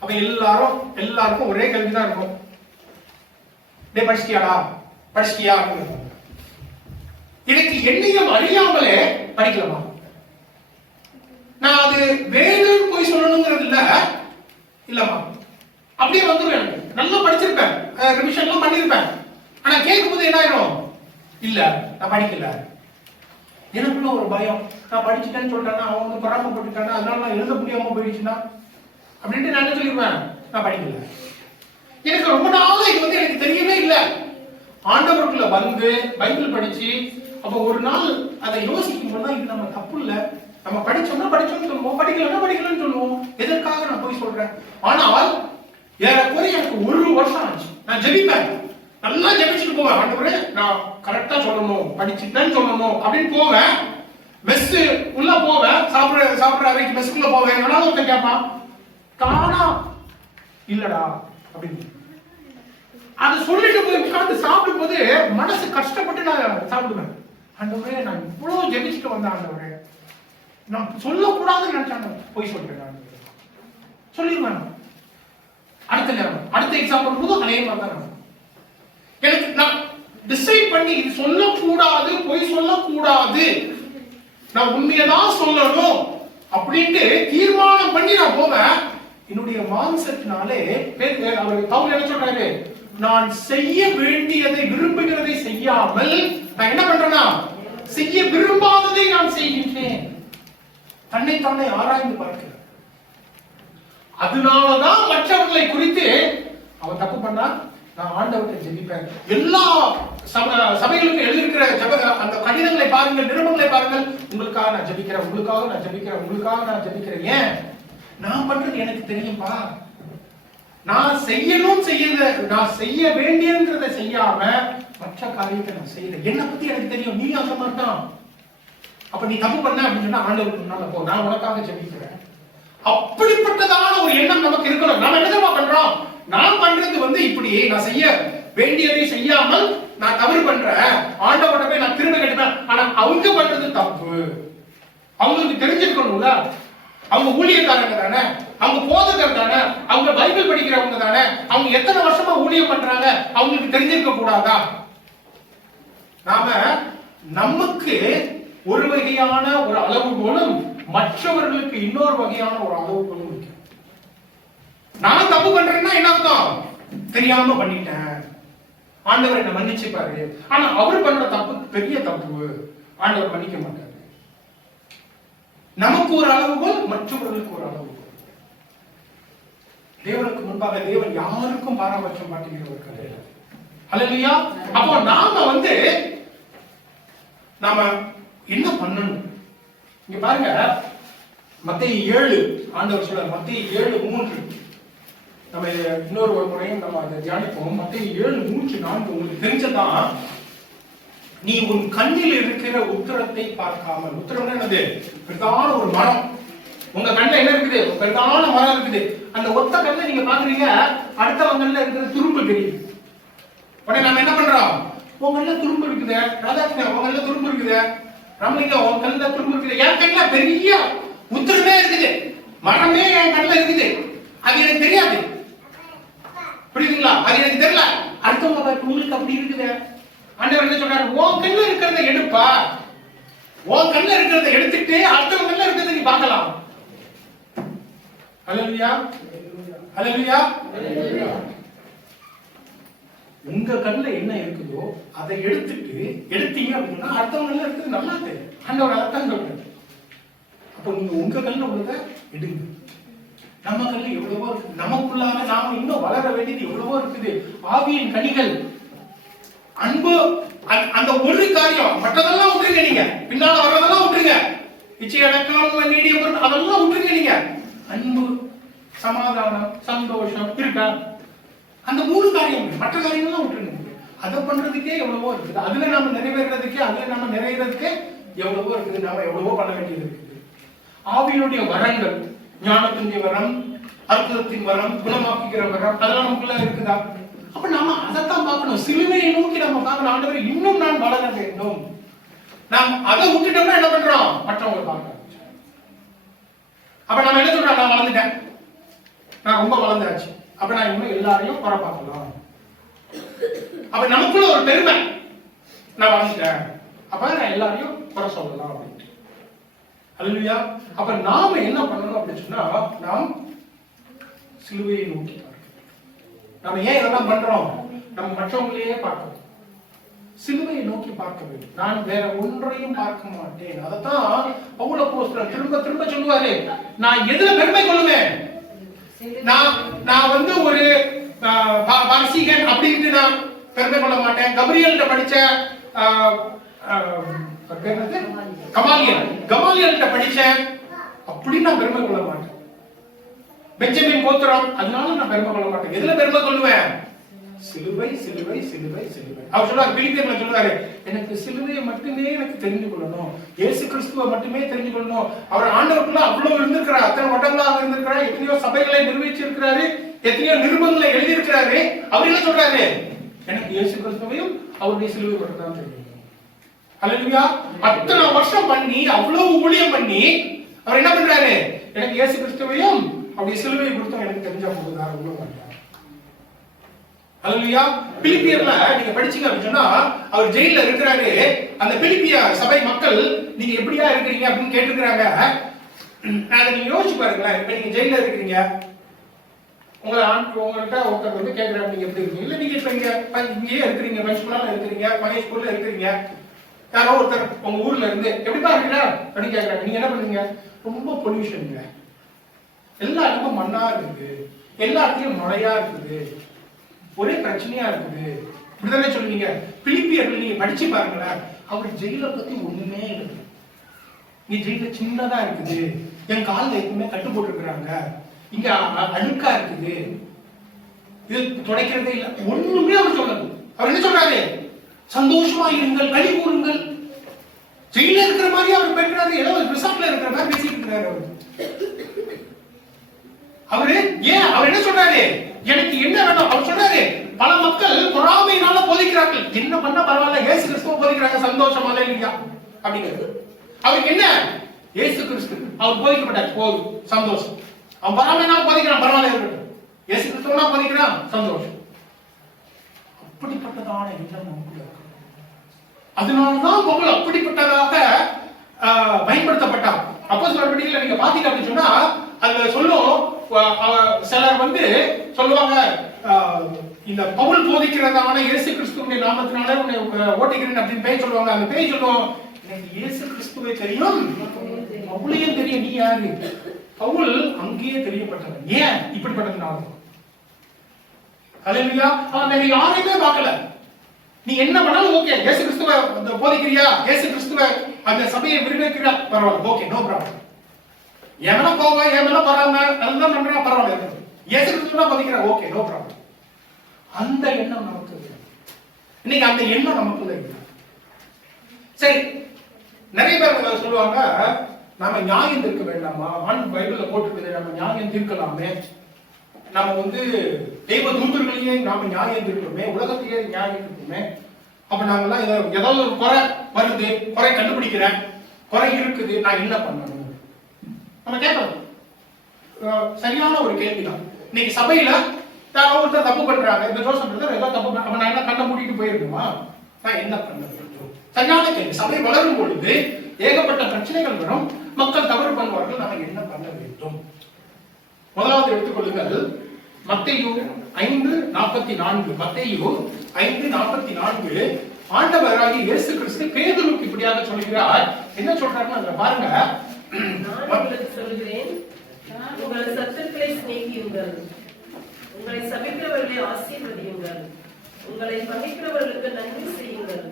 அப்ப எல்லாருக்கும் ஒரே கேள்விதான் இருக்கும். டே படிச்சிட்டியாடா, படிச்சிட்டியா? எனக்கு என்னையும் அறியாமலே படிக்கலாமா? நான் அது வேணும்னு போய் சொல்லணுங்கிறது இல்லம்மா, அப்படியே வந்துடும். நல்லா படிச்சிருப்பேன், ரிவிஷன் எல்லாம் பண்ணிருப்பேன். ஆனா கேட்கும்போது என்ன ஆயிடும்? இல்ல நான் படிக்கல. எனக்குள்ள ஒரு பயம், நான் படிச்சுட்டேன்னு சொல்றேன்னா அவன் வந்து பராமப்பட்டுட்டானா, அதனால நான் எழுத முடியாம போயிடுச்சுன்னா அப்படின்ட்டு நான் என்ன சொல்லிடுவேன்? நான் படிக்கல. எனக்கு ரொம்ப நாளா இது வந்து எனக்கு தெரியவே இல்லை. ஆண்டவருக்குள்ள வந்து பைபிள் படிச்சு அப்ப ஒரு நாள் அதை யோசிக்கும் போது இது நம்ம தப்பு இல்லை. நம்ம படிச்சோம்னா படிச்சோம்னு சொல்லுவோம், படிக்கலன்னு சொல்லுவோம். எதற்காக நான் போய் சொல்றேன்? ஆனால் ஏறக்குறைய எனக்கு 1 வருஷம் ஆச்சு. நான் ஜெபிப்பேன், நல்லா ஜெபிச்சுட்டு போவேன். ஆண்டவரே நான் கரெக்டா சொல்லணும், படிச்சுட்டேன்னு சொல்லணும் அப்படின்னு போவேன். மெஸ் உள்ள போவேன், சாப்பிடுற அறைக்கு மெஸ்க்குள்ள போவேன். எவனாவது ஒருத்தன் கேட்பான், காணா இல்லடா அப்படின்னு. அதை சொல்லிட்டு போய் உட்கார்ந்து சாப்பிடும் போது மனசு கஷ்டப்பட்டு நான் சாப்பிடுவேன். ஆண்டவரே நான் இவ்வளவு ஜெபிச்சுட்டு வந்தேன், ஆண்டவரே நான் சொல்லக்கூடாதுன்னு நினைச்சாங்க, போய் சொல்றேன், சொல்லிடுவேன். அடுத்த எக்ஸாம் பண்ணும்போது அதே மாதிரி தான் எனக்கு நான் டிசைட் பண்ணி இது சொல்லக்கூடாது, பொய் சொல்லக்கூடாது, நான் உண்மையதான் சொல்லணும் அப்படின்ட்டு தீர்மானம் பண்ணி நான் போவேன். என்னுடைய மாம்சத்தினாலே அவர் பவுல் என்ன சொல்றாரு? நான் செய்ய வேண்டியதை விரும்புகிறதை செய்யாமல் நான் என்ன பண்றேன்னா செய்ய விரும்பாததை நான் செய்கின்றேன். தன்னைத்தானே ஆராய்ந்து பார்க்கிறேன். அதனாலதான் மற்றவர்களை குறித்து அவன் தப்பு பண்ணா நான் ஆண்டவரை ஜெபிப்பேன். எல்லா சபைகளுக்கு எழுதியிருக்கிற அந்த கடிதங்களை பாருங்கள், நிருபங்களை பாருங்கள். உங்களுக்காக நான் ஜெபிக்கிறேன், உங்களுக்காக நான் ஜெபிக்கிறேன், உங்களுக்காக நான் ஜெபிக்கிறேன். ஏன்? நான் பண்றது எனக்கு தெரியும்பா. நான் செய்ய வேண்டியன்றதை செய்யாம மற்ற காரியத்தை நான் செய்யறேன். என்ன பத்தி எனக்கு தெரியும், நீ அந்த மாட்டான். அப்ப நீ தப்பு பண்ண அப்படின்னு சொன்னா ஆண்டவருக்கு முன்னால போ, நான் உனக்காக ஜெபிக்கிறேன். அப்படிப்பட்டதான ஒரு எண்ணம் நமக்கு இருக்கணும். நாம என்ன பண்றோம்? நான் பண்றது வந்து இப்படி, நான் செய்ய வேண்டியதை செய்யாமல் நான் தவறு பண்றேன், ஆண்டவர்கிட்ட போய் நான் திரும்ப கேட்டேன். ஆனா அவங்க பண்றது தப்பு. அவங்களுக்கு தெரிஞ்சிருக்கணும்ல, அவங்க ஊழியக்காரங்க தானே, அவங்க போதகர் தானே, அவங்க பைபிள் படிக்கிறவங்க தானே, அவங்க எத்தனை வருஷமா ஊழியம் பண்றாங்க, அவங்களுக்கு தெரிஞ்சிருக்க கூடாதா? நாம நமக்கு ஒரு வகையான ஒரு அளவுகோலும் மற்றவர்களுக்கு இன்னொரு வகையான ஒரு அளவுகோலும் இருக்கு. நான் தப்பு பண்றேன்னா என்ன அர்த்தம்? தெரியாம பண்ணிட்டேன், ஆண்டவர் என்ன மன்னிச்சுப்பாரு. ஆனா அவர் பண்ற தப்பு பெரிய தப்பு, ஆண்டவர் மன்னிக்க மாட்டாரு. நமக்கு ஒரு அளவுகோல், மற்றவர்களுக்கு ஒரு அளவுகோல். தேவனுக்கு முன்பாக தேவன் யாருக்கும் பாரபட்சம் காட்டுகிறவர் கிடையாது. அல்லேலூயா. அப்போ நாம என்ன பண்ணணும்? இங்க பாருங்க, மத்தேயு 7 ஆண்டவர் சொல்றார். மத்தேயு 7:3 நம்ம இன்னொரு ஒரு முறையும் நம்ம அதை தியானிப்போம். மத்தேயு 7:3-4 உங்களுக்கு தெரிஞ்சதான். நீ உன் கண்ணில் இருக்கிற உத்தரத்தை பார்க்காமல், உத்தரம்னா என்னது? பெரிதான ஒரு மரம். உங்க கண்ணில் என்ன இருக்குது? பெரிதான மரம் இருக்குது. அந்த ஒத்த கண்ணில் நீங்க பாக்குறீங்க, அடுத்தவங்கள்ல இருக்கிற துரும்பு தெரியுது. உடனே நம்ம என்ன பண்றோம்? உங்க கண்ணில் துரும்பு இருக்குது, ராதாகிருஷ்ணன் உங்க கண்ணில் துரும்பு இருக்குது, ரமணிகா உங்க கண்ணில் துரும்பு இருக்குது, என் கண்ணில் பெரிய உத்தரமே இருக்குது, மரமே என் கண்ணில் இருக்குது, அது எனக்கு தெரியாது. புரியுதுங்களா? அது எனக்கு தெரியல. அடுத்தவங்க பார்த்து உங்களுக்கு அப்படி இருக்குது. ஆண்டவர் என்ன சொல்றாரு? உன் கண்ணில் இருக்கிறத எடுப்பா, உன் கண்ணில் இருக்கிறத எடுத்துட்டு அடுத்தவங்க கண்ணில் இருக்கிறத நீ பார்க்கலாம். ஹல்லேலூயா, ஹல்லேலூயா. உங்க கண்ணில் என்ன இருக்குதோ அதை எடுத்தீங்க அப்படின்னா அடுத்தவங்க கண்ணில் இருக்கிறது நல்லா இருக்கு. ஆண்டவர் அதான் சொல்றாரு. அப்போ நீங்க உங்க கண்ணில் உள்ளதை எடுங்க. நம்ம கண்ணில் எவ்வளவோ இருக்கு, நமக்குள்ளாக நாம இன்னும் வளர வேண்டியது எவ்வளவோ இருக்குது. ஆவியின் கனிகள், அன்பு, அந்த ஒரு காரியம், மற்றதெல்லாம் விட்டுருங்க. நீங்க பின்னால வர்றதெல்லாம் விட்டுருங்க. இச்சையடக்கம், நீடிய பொருள், அதெல்லாம் விட்டுருங்க. நீங்க அன்பு, சமாதானம், சந்தோஷம் இருக்கா? அந்த 3 காரியம், மற்ற காரியங்கள்லாம் விட்டுருங்க. அதை பண்றதுக்கே எவ்வளவோ இருக்குது. அதுல நாம நிறைவேறதுக்கே எவ்வளவோ இருக்குது. நாம எவ்வளவோ பண்ண வேண்டியது இருக்குது. ஆவியினுடைய வரங்கள், ஞானத்தினுடைய வரம், அற்புதத்தின் வரம், குணமாக்குகிற வரம், அதெல்லாம் நமக்குள்ள இருக்குதா? அப்ப நாம அதைத்தான் பார்க்கணும். சிலுவையை நோக்கி நம்ம பார்க்கணும். ஆண்டவர் இன்னும் நான் வளர வேண்டும். நாம் அதை விட்டுட்டோம்னா என்ன பண்றோம்? மற்றவங்களை பார்க்க. அப்ப நம்ம என்ன சொல்றோம், நான் வளர்ந்துட்டேன், நான் ரொம்ப வளர்ந்தாச்சு, அப்ப நான் இன்னும் எல்லாரையும் குறை பார்க்கலாம். அப்ப நமக்குள்ள ஒரு பெருமை, நான் வளர்ந்துட்டேன், அப்ப நான் எல்லாரையும் குறை சொல்லலாம் அப்படின்ட்டு. அல்லேலூயா. அப்ப நாம என்ன பண்ணணும் அப்படின்னு சொன்னா, நாம் சிலுவையை நோக்கி நாம ஏன் இதெல்லாம் பண்றோம், நம்ம மற்றவங்களையே பார்க்கணும், சிலுவையை நோக்கி பார்க்க வேண்டும். நான் வேற ஒன்றையும் பார்க்க மாட்டேன். அதத்தான் பவுல் அப்போஸ்தலன் திரும்ப திரும்ப சொல்லுவாரு, நான் எதுல பெருமை கொள்ளுவேன், நான் வந்து ஒரு பாரசீகன் அப்படின்ட்டு நான் பெருமை கொள்ள மாட்டேன். கபிரியல்கிட்ட படிச்ச கமாலியல்கிட்ட படிச்சேன் அப்படின்னு நான் பெருமை கொள்ள மாட்டேன். பெஞ்சமின் கோத்திரம், அதனால நான் பெருமை கொள்ள மாட்டேன். எதுல பெருமை கொள்ளுவேன், சிலுவை சிலுவை சிலுவை சிலுவை. அவர் சொல்றாரு, பிலிப்பியர்ல சொல்றாரு, எனக்கு சிலுவையை மட்டுமே எனக்கு தெரிந்து கொள்ளணும், இயேசு கிறிஸ்துவை மட்டுமே தெரிந்து கொள்ளணும். அவர் ஆண்டவருக்குள்ள அவ்வளவு இருந்திருக்கிறார், அத்தனை வட்டங்களாக இருந்திருக்கிறார், எத்தனையோ சபைகளை நிர்வகிச்சிருக்கிறாரு, எத்தனையோ நிருபங்களை எழுதியிருக்கிறாரு. அவர் என்ன சொல்றாரு, எனக்கு இயேசு கிறிஸ்துவையும் அவருடைய சிலுவை மட்டும் தான் தெரியும். அல்லேலூயா. அத்தனை வருஷம் பண்ணி, அவ்வளவு ஊழியம் பண்ணி அவர் என்ன பண்றாரு, எனக்கு இயேசு கிறிஸ்துவையும் அவருடைய சிலுவையை கொடுத்தோம் எனக்கு தெரிஞ்சா போதுதான் உள்ள மாட்டார். அல்லேலூயா. பிலிப்பியர்ல நீங்க படிச்சீங்க அப்படின்னு சொன்னா, அவர் ஜெயில இருக்கிறாரு, அந்த பிலிப்பிய சபை மக்கள் நீங்க எப்படியா இருக்கிறீங்க அப்படின்னு கேட்டிருக்கிறாங்க. அதை நீங்க யோசிச்சு பாருங்களேன். இப்ப நீங்க ஜெயில இருக்கிறீங்க, உங்கள்கிட்ட ஒருத்தர் வந்து கேட்கிறாரு, நீங்க எப்படி இருக்கீங்க, இல்ல நீங்க இப்ப இங்கேயே இருக்கிறீங்க, பஞ்சுகுலால இருக்கிறீங்க, மகேஷ்பூர்ல இருக்கிறீங்க, யாரோ ஒருத்தர் உங்க ஊர்ல இருந்து எப்படிப்பா இருக்கிறா அப்படின்னு கேட்கறாங்க. நீங்க என்ன பண்ணுவீங்க, ரொம்ப பொல்யூஷன், எல்லா இடமும் மண்ணா இருக்குது, எல்லா இடத்துலயும் மழையா இருக்குது, ஒரே பிரச்சனையா இருக்குது, இப்படிதானே சொல்லுவீங்க. பிலிப்பியர்கள் நீங்க படிச்சு பாருங்களேன், அவர் ஜெயில பத்தி ஒண்ணுமே இல்லை, இங்க ஜெயில சின்னதா இருக்குது, என் காலில் எப்பவுமே கட்டு போட்டுருக்காங்க, இங்க அழுக்கா இருக்குது, இது துடைக்கிறதே இல்லை, ஒண்ணுமே அவர் சொல்லல. அவர் என்ன சொல்றாரு, சந்தோஷமா இருங்கள், களி கூறுங்கள். ஜெயில இருக்கிற மாதிரி அவர் பேசுறாரு, ஏதோ ரிசார்ட்ல இருக்கிற மாதிரி பேசிட்டு இருக்காரு அவரு. ஏன் அவர் என்ன சொல்றாரு, எனக்கு என்ன வேணும், அவர் சொல்றாரு, பல மக்கள் பொறாமையினால போதிக்கிறார்கள், என்ன பண்ண பரவாயில்ல, இயேசு கிறிஸ்துவ போதிக்கிறாங்க, சந்தோஷமா இல்லையா அப்படிங்கிறது. அவருக்கு என்ன, இயேசு கிறிஸ்து அவர் போதிக்கப்பட்டார், போதும், சந்தோஷம். அவன் பொறாமையினால போதிக்கிறான், பரவாயில்ல இருக்கட்டும், இயேசு கிறிஸ்துவனா போதிக்கிறான், சந்தோஷம். அப்படிப்பட்டதான எண்ணம் நமக்கு இருக்கு. அதனாலதான் பவுல் அப்படிப்பட்டதாக பயன்படுத்தப்பட்டார். அப்போஸ்தலர் நடவடிக்கைகளை நீங்க பாத்தீங்க அப்படின்னு சொன்னா, அதுல சொல்லும், சிலர் வந்து சொல்லுவாங்க, இந்த பவுல் போதிக்கிறதான இயேசு கிறிஸ்துவின் நாமத்தினால உன்னை ஓட்டிக்கிறேன் அப்படின்னு பேய் சொல்லுவாங்க. அந்த பேய் சொல்லுவோம், எனக்கு இயேசு கிறிஸ்துவை தெரியும், பவுலையும் தெரியும், நீ யாரு. பவுல் அங்கேயே தெரியப்பட்டவன். ஏன் இப்படிப்பட்டதுனால, அல்லேலூயா. அவன் வேற யாரையுமே பார்க்கல. நீ என்ன பண்ணாலும் ஓகே, இயேசு கிறிஸ்துவை போதிக்கிறியா, இயேசு கிறிஸ்துவை அந்த சபையை விரிவாக்கிறியா, பரவாயில்ல, ஓகே, நோ ப்ராப்ளம். எவன போவ எவன பராம அதெல்லாம் பண்றா, பரவாயில்ல, இயேசு கிறிஸ்துவை போதிக்கிற, ஓகே, நோ ப்ராப்ளம். அந்த எண்ணம் நமக்கு இல்லை. இன்னைக்கு அந்த எண்ணம் நமக்குள்ள இல்லை. சரி, நிறைய பேர் சொல்லுவாங்க, நாம நியாயம் தீர்க்க வேண்டாமா, பைபிள்ல போட்டுருக்குது, நம்ம நியாயம் தீர்க்கலாமே, நம்ம வந்து தெய்வ தூதர்களையே நாம நியாயம் தீர்க்கணுமே, உலகத்தையே நியாயம் தீர்க்கணுமே, அப்ப நாங்கெல்லாம் ஏதாவது ஒரு குறை வருது, குறை கண்டுபிடிக்கிறேன், குறை இருக்குது, நான் என்ன பண்ணணும், நம்ம கேட்கணும். சரியான ஒரு கேள்விதான். இன்னைக்கு சபையில யாரோ ஒருத்தர் தப்பு பண்றாங்க, இந்த ஜோசப் பிரதர் ஏதோ தப்பு, அப்ப நான் என்ன கண்ணை மூடிட்டு போயிருக்கணுமா, நான் என்ன பண்ண வேண்டும், சரியான கேள்வி. சபை வளரும் பொழுது ஏகப்பட்ட பிரச்சனைகள் வரும், மக்கள் தவறு பண்ணுவார்கள், நாம என்ன பண்ண வேண்டும். முதலாவது எடுத்துக்கொள்ளுங்கள், மத்தேயு 5:44. மத்தேயு 5:44. ஆண்டவராகிய இயேசு கிறிஸ்து பேதுருக்கு இப்படியாக சொல்கிறார். என்ன சொல்றாருன்னு அதுல பாருங்க. நான் உங்களுக்கு சொல்கிறேன், உங்கள் சத்துருக்களை சிநேகியுங்கள், உங்களை சபிக்கிறவர்களை ஆசீர்வதியுங்கள், உங்களை பகைக்கிறவர்களுக்கு நன்மை செய்யுங்கள்,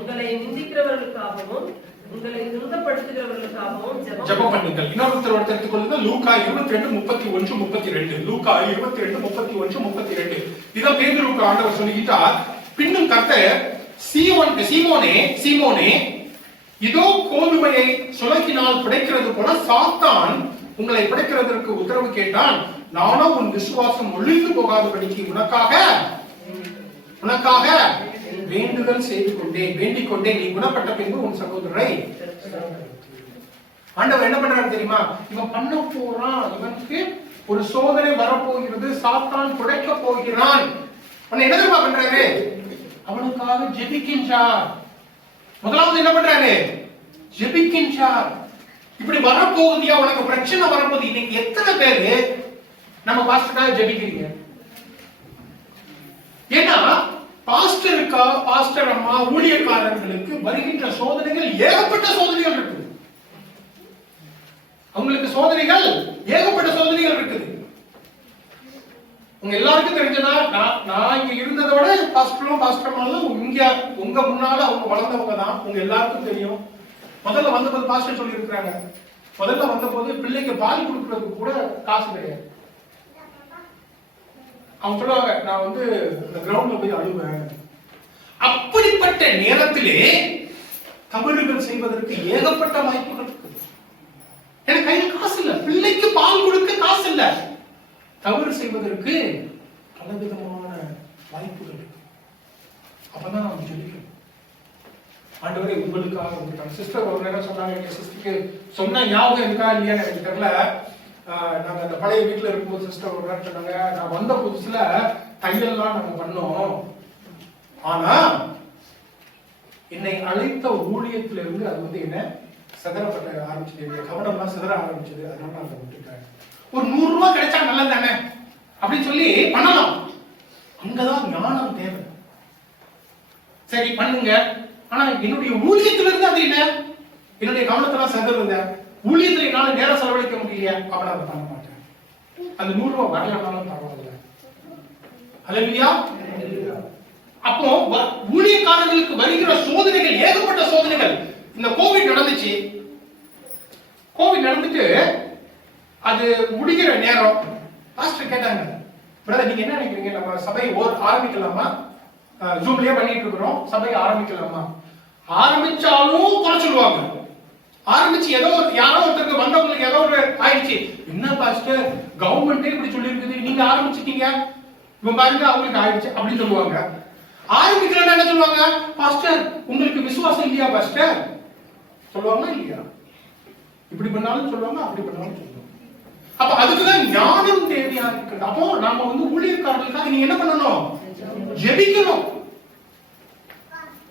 உங்களை நிந்திக்கிறவர்களுக்காகவும் உங்களை துன்பப்படுத்துகிறவர்களுக்காகவும் ஜெபம் பண்ணுங்கள். இன்னொருத்தர் எடுத்துக் கொள்ளுங்க, லூக்கா 22:31-32. லூக்கா 22:31-32. இத பேதுருக்கு ஆண்டவர் சொல்லிட்டார். பின்னும் கர்த்தர், சீமோனே சீமோனே, இதோ கோதுமையை சுலக்கினால் பிடைக்கிறது போல சாத்தான் உங்களை பிடைக்கிறதற்கு உத்தரவு கேட்டான். நானும் உன் விசுவாசம் ஒழிந்து போகாதபடிக்கு உனக்காக வேண்டுதல் செய்து கொண்டேன், வேண்டிக் கொண்டேன். நீ குணப்பட்ட பின்பு உன் சகோதரரை. ஆண்டவர் என்ன பண்றாரு தெரியுமா? இவன் பண்ண போறான், இவனுக்கு ஒரு சோதனை வரப்போகிறது, சாத்தான் குடைக்க போகிறான். உன்னை என்ன தெரியுமா பண்றாரு? அவனுக்காக ஜெபிக்கின்றார். முதலாவது என்ன பண்றாரு? ஜெபிக்கின்றார். இப்படி வரப்போகுதியா, உனக்கு பிரச்சனை வரப்போகுது. இன்னைக்கு எத்தனை பேரு நம்ம பாஸ்டருக்காக ஜெபிக்கிறீங்க? ஏன்னா பாஸ்டருக்கா, பாஸ்டர் அம்மா, ஊழியக்காரர்களுக்கு வருகின்ற சோதனைகள் ஏகப்பட்ட சோதனைகள் இருக்குது. அவங்களுக்கு சோதனைகள் ஏகப்பட்ட சோதனைகள் இருக்குது. உங்க எல்லாருக்கும் தெரிஞ்சதா, நான் இங்க இருந்ததை விட பாஸ்டரும் பாஸ்டர்மாலும் இங்க உங்க முன்னால அவங்க வளர்ந்தவங்க தான். உங்க எல்லாருக்கும் தெரியும். முதல்ல வந்தபோது பாஸ்டர் சொல்லி இருக்கிறாங்க, முதல்ல வந்தபோது பிள்ளைக்கு பால் கொடுக்கறதுக்கு கூட காசு கிடையாது. அவங்க சொல்லுவாங்க, நான் வந்து இந்த கிரவுண்ட்ல போய் அழுவேன். அப்படிப்பட்ட நேரத்திலே தவறுகள் செய்வதற்கு ஏகப்பட்ட வாய்ப்புகள் இருக்கு. எனக்கு கையில் காசு இல்ல, பிள்ளைக்கு பால் கொடுக்க காசு இல்ல, தவறு செய்வதற்கு பலவிதமான வாய்ப்புகள் இருக்கு. அப்பதான் நம்ம ஜெபிக்கணும். ஆண்டவரே உங்களுக்காக. சிஸ்டர் ஒரு நேரம் சொன்னாங்க, எங்க சிஸ்டருக்கு சொன்ன ஞாபகம் இருக்கா இல்லையா எனக்கு தெரியல. நாங்க அந்த பழைய வீட்டுல இருக்கும்போது சிஸ்டர் ஒரு நேரம் சொன்னாங்க, நான் வந்த புதுசுல தையல்லாம் நாங்க பண்ணோம், ஆனா என்னை அழைத்த ஊழியத்துல இருந்து அது வந்து என்ன சிதறப்பட்ட ஆரம்பிச்சது, என்னுடைய கவனம்லாம் சிதற ஆரம்பிச்சது. அதனால நான் விட்டுட்டேன். ஒரு 100 ரூபாய் கிடைச்சா நல்லது தானே அப்படின்னு சொல்லி பண்ணலாம். அங்கதான் ஞானம் தேவை. சரி பண்ணுங்க, ஆனா என்னுடைய ஊழியத்துல இருந்து அது என்ன, என்னுடைய கவனத்தெல்லாம் சிதறுங்க, ஊழியத்துல என்னால நேரம் செலவழிக்க முடியல, அப்படி அதை பண்ண மாட்டேன். அந்த 100 ரூபாய் வரலனாலும் பரவாயில்ல. அல்லேலூயா. அப்போ ஊழியக்காரர்களுக்கு வருகிற சோதனைகள் ஏகப்பட்ட சோதனைகள். இந்த கோவிட் நடந்துச்சு, கோவிட் நடந்துட்டு அது முடிகிற நேரம் பாஸ்டர் கேட்டாங்க, பிரதர் நீங்க என்ன நினைக்கிறீங்க, நம்ம சபை ஆரம்பிக்கலாமா? ஜூம்லயே பண்ணிட்டு இருக்கிறோம், சபை ஆரம்பிக்கலாமா? ஆரம்பிச்சாலும் குறை சொல்லுவாங்க. ஆரம்பிச்சு ஏதோ யாரோ ஒருத்தருக்கு வந்தவங்களுக்கு ஏதோ ஒரு ஆயிடுச்சு, என்ன பாஸ்டர் கவர்மெண்டே இப்படி சொல்லி இருக்குது, நீங்க ஆரம்பிச்சிட்டீங்க, இப்ப பாருங்க அவங்களுக்கு ஆயிடுச்சு அப்படின்னு சொல்லுவாங்க. ஆரம்பிக்கிறேன்னு என்ன சொல்லுவாங்க, பாஸ்டர் உங்களுக்கு விசுவாசம் இல்லையா பாஸ்டர் சொல்லுவாங்களா இல்லையா? இப்படி பண்ணாலும் சொல்லுவாங்க, அப்படி பண்ணாலும் சொல்லுவாங்க. அப்ப அதுக்குதான் ஞானம் தேவையா இருக்குது. அப்போ நாம வந்து ஊழியக்காரர்களுக்காக நீங்க என்ன பண்ணணும்? ஜெபிக்கணும்.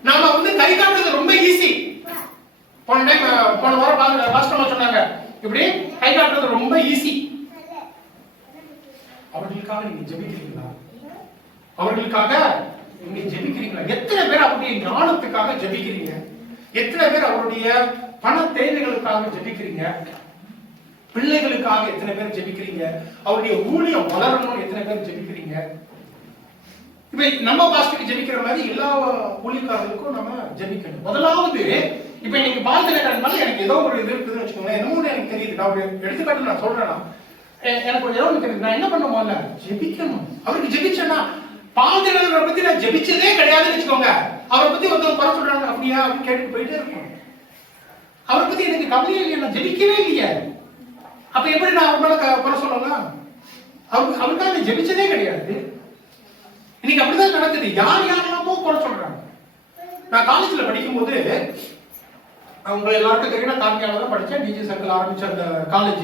நாம வந்து கை காட்டுறது ரொம்ப ஈஸி. போன வாரம் பாஸ்டர் சொன்னாங்க, இப்படி கை காட்டுறது ரொம்ப ஈஸி. அவர்களுக்காக நீங்க ஜெபிக்கிறீங்களா? அவர்களுக்காக நீங்க ஜெபிக்கிறீங்களா? எத்தனை பேர் அவருடைய ஞானத்துக்காக ஜெபிக்கிறீங்க? எத்தனை பேர் அவருடைய பண தேவைகளுக்காக ஜெபிக்கிறீங்க? பிள்ளைகளுக்காக எத்தனை பேர் ஜெபிக்கிறீங்க? அவருடைய ஊழியம் வளரணும் எத்தனை பேர் ஜெபிக்கிறீங்க? இப்ப நம்ம பாஸ்டருக்கு ஜெபிக்கிற மாதிரி எல்லா ஊழியக்காரர்களுக்கும் நம்ம ஜெபிக்கணும். முதலாவது இப்ப இன்னைக்கு பால்தலைக்காரன் எனக்கு ஏதோ ஒரு இது இருக்குதுன்னு வச்சுக்கோங்க, என்னமோ எனக்கு தெரியுது, நான் ஒரு எடுத்துக்காட்டு நான் சொல்றேன்னா எனக்கு ஒரு ஏதோ ஒன்று தெரியுது, நான் என்ன பண்ணுவோம்ல ஜெபிக்கணும். அவருக்கு ஜெபிச்சேன்னா பால்தலைவரை பத்தி நான் ஜெபிச்சதே கிடையாதுன்னு வச்சுக்கோங்க, அவரை பத்தி ஒருத்தவங்க குறை சொல்றாங்க அப்படியா அப்படின்னு கேட்டு போயிட்டே இருக்கும். அவரை பத்தி எனக்கு கவலையே இல்லையா, நான் ஜெபிக்கவே இல்லையா, அப்ப எப்படி நான் அவர் மேல குறை சொல்லலாம்? அவருக்காக ஜெபிச்சதே கிடையாது. இன்னைக்கு அப்படிதான் நடக்குது. யார் யாரெல்லாமோ குறை சொல்றாங்க. நான் காலேஜ்ல படிக்கும் போது அவங்க எல்லாருக்கும் தெரியும், கார்மியால தான் படிச்சேன், டிஜி சர்க்கிள் ஆரம்பிச்ச அந்த காலேஜ்.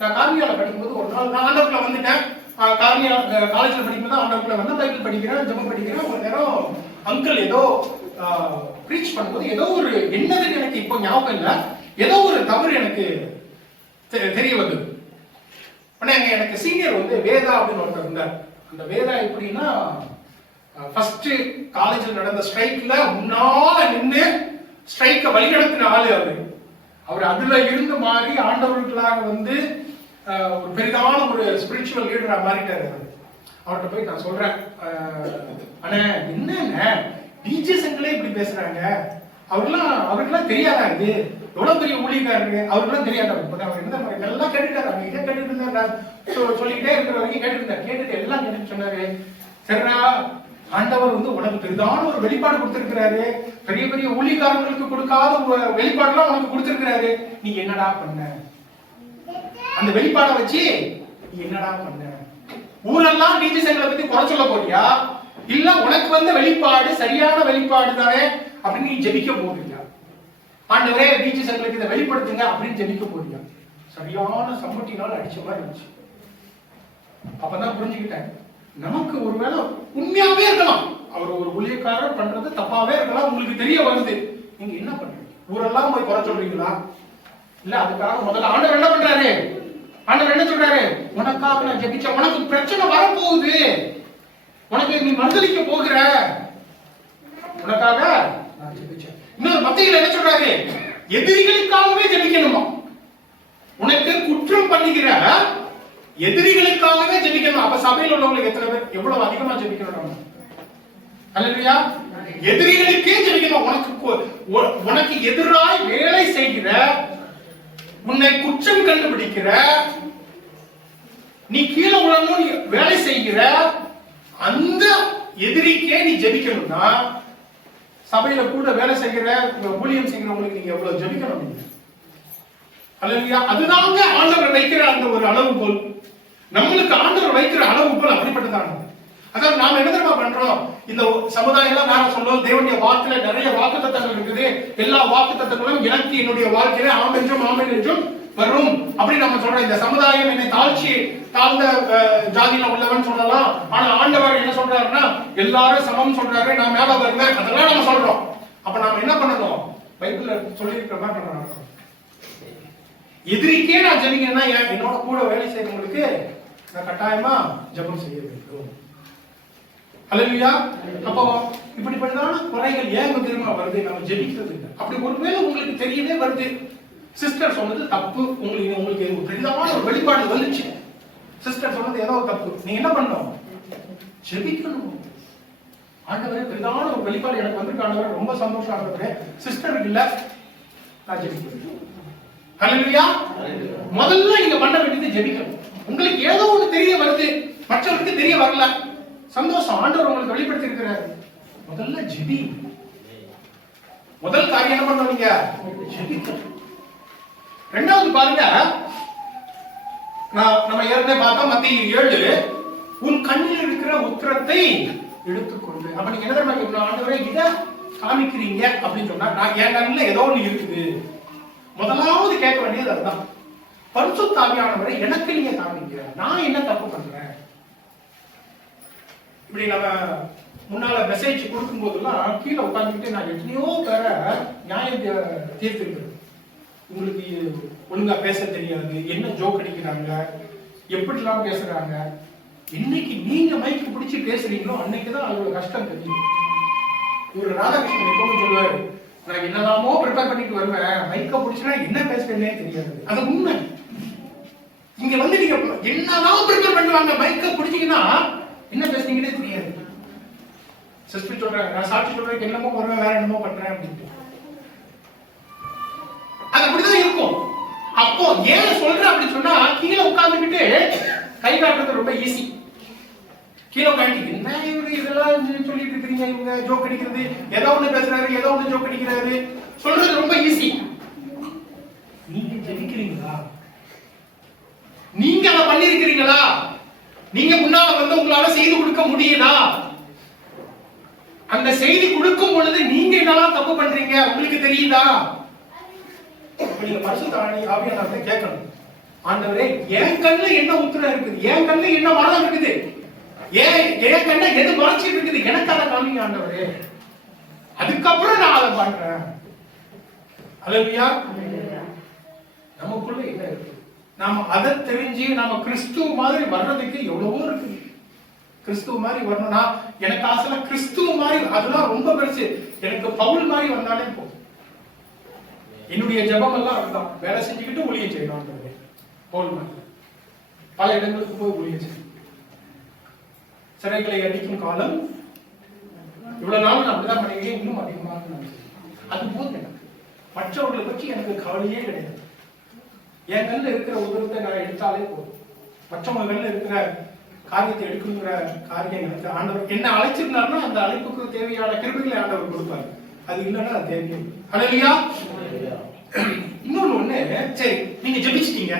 நான் கார்மியால படிக்கும்போது ஒரு நாள் நான் ஆண்டவருக்குள்ள வந்துட்டேன். கார்மியா காலேஜ்ல படிக்கும்போது ஆண்டவருக்குள்ள வந்து பைபிள் படிக்கிறேன், ஜெபம் படிக்கிறேன். ஒரு நேரம் அங்கிள் ஏதோ ப்ரீச் பண்ணும்போது ஏதோ ஒரு என்னதுன்னு எனக்கு இப்போ ஞாபகம் இல்லை, ஏதோ ஒரு தவறு எனக்கு தெரிய வந்தது. உடனே அங்க எனக்கு சீனியர் வந்து வேதா அப்படின்னு ஒருத்தர் இருந்தார். அந்த வேதா எப்படின்னா ஃபர்ஸ்ட் காலேஜில் நடந்த ஸ்ட்ரைக்ல முன்னால நின்று ஸ்ட்ரைக்கை வழிநடத்தின ஆளு அவர் அதுல இருந்து மாறி ஆண்டவர்களாக வந்து ஒரு பெரிதான ஒரு ஸ்பிரிச்சுவல் லீடரா மாறிட்டாரு. அவர்கிட்ட போய் நான் சொல்றேன், அண்ணா என்னங்க டிஜே சங்களே இப்படி பேசுறாங்க, அவருக்கெல்லாம் தெரியாதா இது, எவ்வளவு பெரிய ஊழியக்காரரு, அவருக்கெல்லாம் தெரியாதா? அவர் என்ன நல்லா கேட்டுட்டாரு, அவங்க இதை கேட்டுட்டு இருந்தாரு, சொல்லிக்கிட்டே இருக்கிற வரைக்கும் கேட்டுட்டு இருந்தாரு. கேட்டுட்டு எல்லாம் கேட்டுட்டு சொன்னாரு, சரிடா ஆண்டவர் வந்து உனக்கு பெரிதான ஒரு வெளிப்பாடு கொடுத்திருக்கிறாரு, பெரிய பெரிய ஊழியக்காரங்களுக்கு கொடுக்காத வெளிப்பாடுலாம் உனக்கு கொடுத்திருக்கிறாரு, நீ என்னடா பண்ண? அந்த வெளிப்பாடை வச்சு நீ என்னடா பண்ண? ஊரெல்லாம் டிஜி சங்களை பத்தி குறை சொல்ல போறியா, இல்ல உனக்கு வந்த வெளிப்பாடு சரியான வெளிப்பாடு தானே அப்படின்னு நீ ஜெபிக்க போறியா? ஆண்டவரே பீச் எங்களுக்கு இதை வெளிப்படுத்துங்க அப்படின்னு ஜெபிக்க போறீங்க. சரியான சம்மட்டினால அடிச்ச மாதிரி இருந்துச்சு. அப்பதான் புரிஞ்சுக்கிட்டேன், நமக்கு ஒருவேளை உண்மையாவே இருக்கலாம், அவர் ஒரு ஊழியக்காரர் பண்றது தப்பாவே இருக்கலாம், உங்களுக்கு தெரிய வருது, நீங்க என்ன பண்றீங்க? ஊரெல்லாம் போய் குறை சொல்றீங்களா? இல்ல, அதுக்காக முதல்ல ஆண்டவர் என்ன பண்றாரு? ஆண்டவர் என்ன சொல்றாரு? உனக்காக நான் ஜெபிச்சேன், உனக்கு பிரச்சனை வரப்போகுது, உனக்கு நீ மறுதலிக்க போகிற, உனக்காக நான் ஜெபிச்சேன். இன்னொரு மத்தியில் என்ன சொல்றாரு? எதிரிகளுக்காகவே ஜெபிக்கணுமா? உனக்கு குற்றம் பண்ணுகிற எதிரிகளுக்காகவே ஜெபிக்கணும். அப்ப சபையில் உள்ளவங்களுக்கு எத்தனை பேர் எவ்வளவு அதிகமா ஜெபிக்கணும்? அல்லேலூயா. எதிரிகளுக்கே ஜெபிக்கணும். உனக்கு எதிராய் வேலை செய்கிற, உன்னை குற்றம் கண்டுபிடிக்கிற, நீ கீழே உழணும் வேலை செய்கிற அந்த எதிரிக்கே நீ ஜெபிக்கணும்னா, சபையில கூட வேலை செய்கிற ஊழியம் செய்கிறவங்களுக்கு நீங்க எவ்வளவு ஜெபிக்கணும்? அல்லேலூயா. அதுதாங்க ஆண்டவர் வைக்கிற அந்த ஒரு அளவுகோல். நம்மளுக்கு ஆண்டவர் வைக்கிற அளவுகோல் அப்படிப்பட்டதான. அதாவது நாம என்ன தெரியுமா பண்றோம்? இந்த சமுதாயம் வேற சொல்லும், தேவனுடைய வார்த்தையில நிறைய வாக்குத்தத்தங்கள் இருக்குது, எல்லா வாக்குத்தத்தங்களும் எனக்கு என்னுடைய வாழ்க்கையில ஆம் என்றும் ஆமென் என்றும் வரும் அப்படின்னு நம்ம சொல்றோம். இந்த சமுதாயம் என்னை தாழ்ந்த ஜாதியில உள்ளவன் சொல்லலாம், ஆனா ஆண்டவர் என்ன சொல்றாருன்னா எல்லாரும் சமம் சொல்றாரு, நான் மேல வருவேன், அதெல்லாம் நம்ம சொல்றோம். அப்ப நாம என்ன பண்ணணும்? பைபிள்ல சொல்லி இருக்கிற மாதிரி பண்றோம். எதிரிக்கே நான் ஜெபிக்கணும்னா என்னோட கூட வேலை செய்யறவங்களுக்கு நான் கட்டாயமா ஜெபம் செய்ய வேண்டும். அல்லேலூயா. அப்போ இப்படிப்பட்டதான குறைகள் ஏன் தெரியுமா வருது? நம்ம ஜெபிக்கிறது இல்லை. அப்படி ஒருவேளை உங்களுக்கு தெரியவே வருது, சிஸ்டர் சொன்னது தப்பு, உங்களுக்கு பெரிதான ஒரு வெளிப்பாடு வந்துச்சு, சிஸ்டர் சொன்னது ஏதோ தப்பு, நீங்க என்ன பண்ணணும்? ஜெபிக்கணும். ஆண்டவரே பெரிதான ஒரு வெளிப்பாடு எனக்கு வந்திருக்கு ஆண்டவரே, ரொம்ப சந்தோஷம் ஆண்டவரே, சிஸ்டருக்கு இல்ல, நான் ஜெபிக்கிறேன். அல்லேலூயா. முதல்ல நீங்க பண்ண வேண்டியது ஜெபிக்கணும். உங்களுக்கு ஏதோ ஒண்ணு தெரிய வருது, மற்றவருக்கு தெரிய வரல, சந்தோஷம், ஆண்டவர் உங்களுக்கு வெளிப்படுத்தி இருக்கிறார், முதல்ல ஜெபி. முதல் காரியம் என்ன பண்ணுவீங்க? ஜெபிக்கணும். ரெண்டாவது பாருங்க, நம்ம ஏற்கனவே பார்த்தோம் மத்தேயு 7, உன் கண்ணில் இருக்கிற உத்திரத்தை எடுத்துக்கொண்டு. அப்ப நீங்க என்ன தெரியுமா? ஆண்டவரே இதை காமிக்கிறீங்க அப்படின்னு சொன்னா, நான் என் கண்ணில் ஏதோ ஒண்ணு இருக்குது, முதலாவது கேட்க வேண்டியது அதுதான். பரிசுத்த ஆவியானவரை எனக்கு நீங்க காமிக்கிற, நான் என்ன தப்பு பண்றேன்? இப்படி நம்ம முன்னால மெசேஜ் கொடுக்கும் போதெல்லாம் கீழே உட்கார்ந்துக்கிட்டு நான் எத்தனையோ பேர நியாயம் தீர்த்திருக்கிறேன். உங்களுக்கு ஒழுங்கா பேச தெரியாது, என்ன ஜோக் அடிக்கிறாங்க, எப்படிலாம் பேசுறாங்க. இன்னைக்கு நீங்க மைக்கு பிடிச்சி பேசுறீங்களோ அன்னைக்குதான் அதோட கஷ்டம் தெரியும். இவர் ராதாகிருஷ்ணன் எப்பவும் சொல்லுவாரு, நான் என்னதாமோ ப்ரிப்பேர் பண்ணிட்டு வருவேன், மைக்க பிடிச்சினா என்ன பேசுறேன்னே தெரியாது. அது உண்மை. இங்க வந்து நீங்க என்னதான் ப்ரிப்பேர் பண்ணுவாங்க, மைக்க பிடிச்சீங்கன்னா என்ன பேசுறீங்கன்னே தெரியாது. சிஸ்டர் சொல்றாங்க, நான் சாட்சி சொல்றேன், என்னமோ வருவேன், வேற என்னமோ பண்றேன் அப்படின்ட்டு. அது அப்படிதான் இருக்கும். அப்போ ஏன் சொல்றேன் அப்படின்னு சொன்னா, கீழே உட்கார்ந்துக்கிட்டு கை காட்டுறது ரொம்ப ஈஸி. கீழே உட்காந்து என்ன இவரு இதெல்லாம் சொல்லிட்டு இருக்கிறீங்க, இவங்க ஜோக் அடிக்கிறது, ஏதோ ஒண்ணு பேசுறாரு, ஏதோ ஒண்ணு ஜோக் அடிக்கிறாரு, சொல்றது ரொம்ப ஈஸி. நீங்க ஜெபிக்கிறீங்களா? நீங்க அதை பண்ணிருக்கிறீங்களா? நீங்க முன்னால வந்து உங்களால செய்து கொடுக்க முடியுதா? அந்த செய்தி கொடுக்கும் பொழுது நீங்க என்னெல்லாம் தப்பு பண்றீங்க உங்களுக்கு தெரியுதா? நீங்க பரிசுத்த ஆவியானவரை கேட்கணும், ஆண்டவரே என் கண்ணுல என்ன உத்திரம் இருக்குது, என் கண்ணுல என்ன மரணம் இருக்குது, என் கண்ண எது மறைச்சிட்டு இருக்குது, எனக்கு அதை காமிங்க ஆண்டவரே, அதுக்கப்புறம் நான் அதை பண்றேன். அல்லேலூயா. நமக்குள்ள என்ன இருக்கு, நாம அதை தெரிஞ்சு நாம கிறிஸ்துவ மாதிரி வர்றதுக்கு எவ்வளவோ இருக்கு. கிறிஸ்துவ மாதிரி வரணும்னா எனக்கு ஆசை கிறிஸ்துவ மாதிரி, அதெல்லாம் ரொம்ப பெருசு. எனக்கு பவுல் மாதிரி வந்தாலே போதும். என்னுடைய ஜெபம் எல்லாம் அதுதான், வேலை செஞ்சுக்கிட்டு ஊழியம் செய்யணும். பவுல் மாதிரி பல இடங்களுக்கு போய் ஊழியம் செய்யணும். சிறைகளை அடிக்கும் காலம் இவ்வளவு நாள் நான் அப்படிதான் பண்ணிக்கிறேன், இன்னும் அதிகமாக அது போதும். எனக்கு மற்றவர்களை பற்றி எனக்கு கவலையே கிடையாது. என் கண்ணில் இருக்கிற உதவத்தை நான் எடுத்தாலே போதும். மற்றவங்க கண்ணில் இருக்கிற காரியத்தை எடுக்குங்கிற காரியம் எனக்கு ஆண்டவர் என்ன அழைச்சிருந்தாருன்னா அந்த அழைப்புக்கு தேவையான கிருபைகளை ஆண்டவர் கொடுப்பாரு. அது இல்லைன்னா அது தேவையே. அல்லேலூயா. இன்னொன்னு ஒண்ணு, சரி நீங்க ஜெபிச்சிட்டீங்க,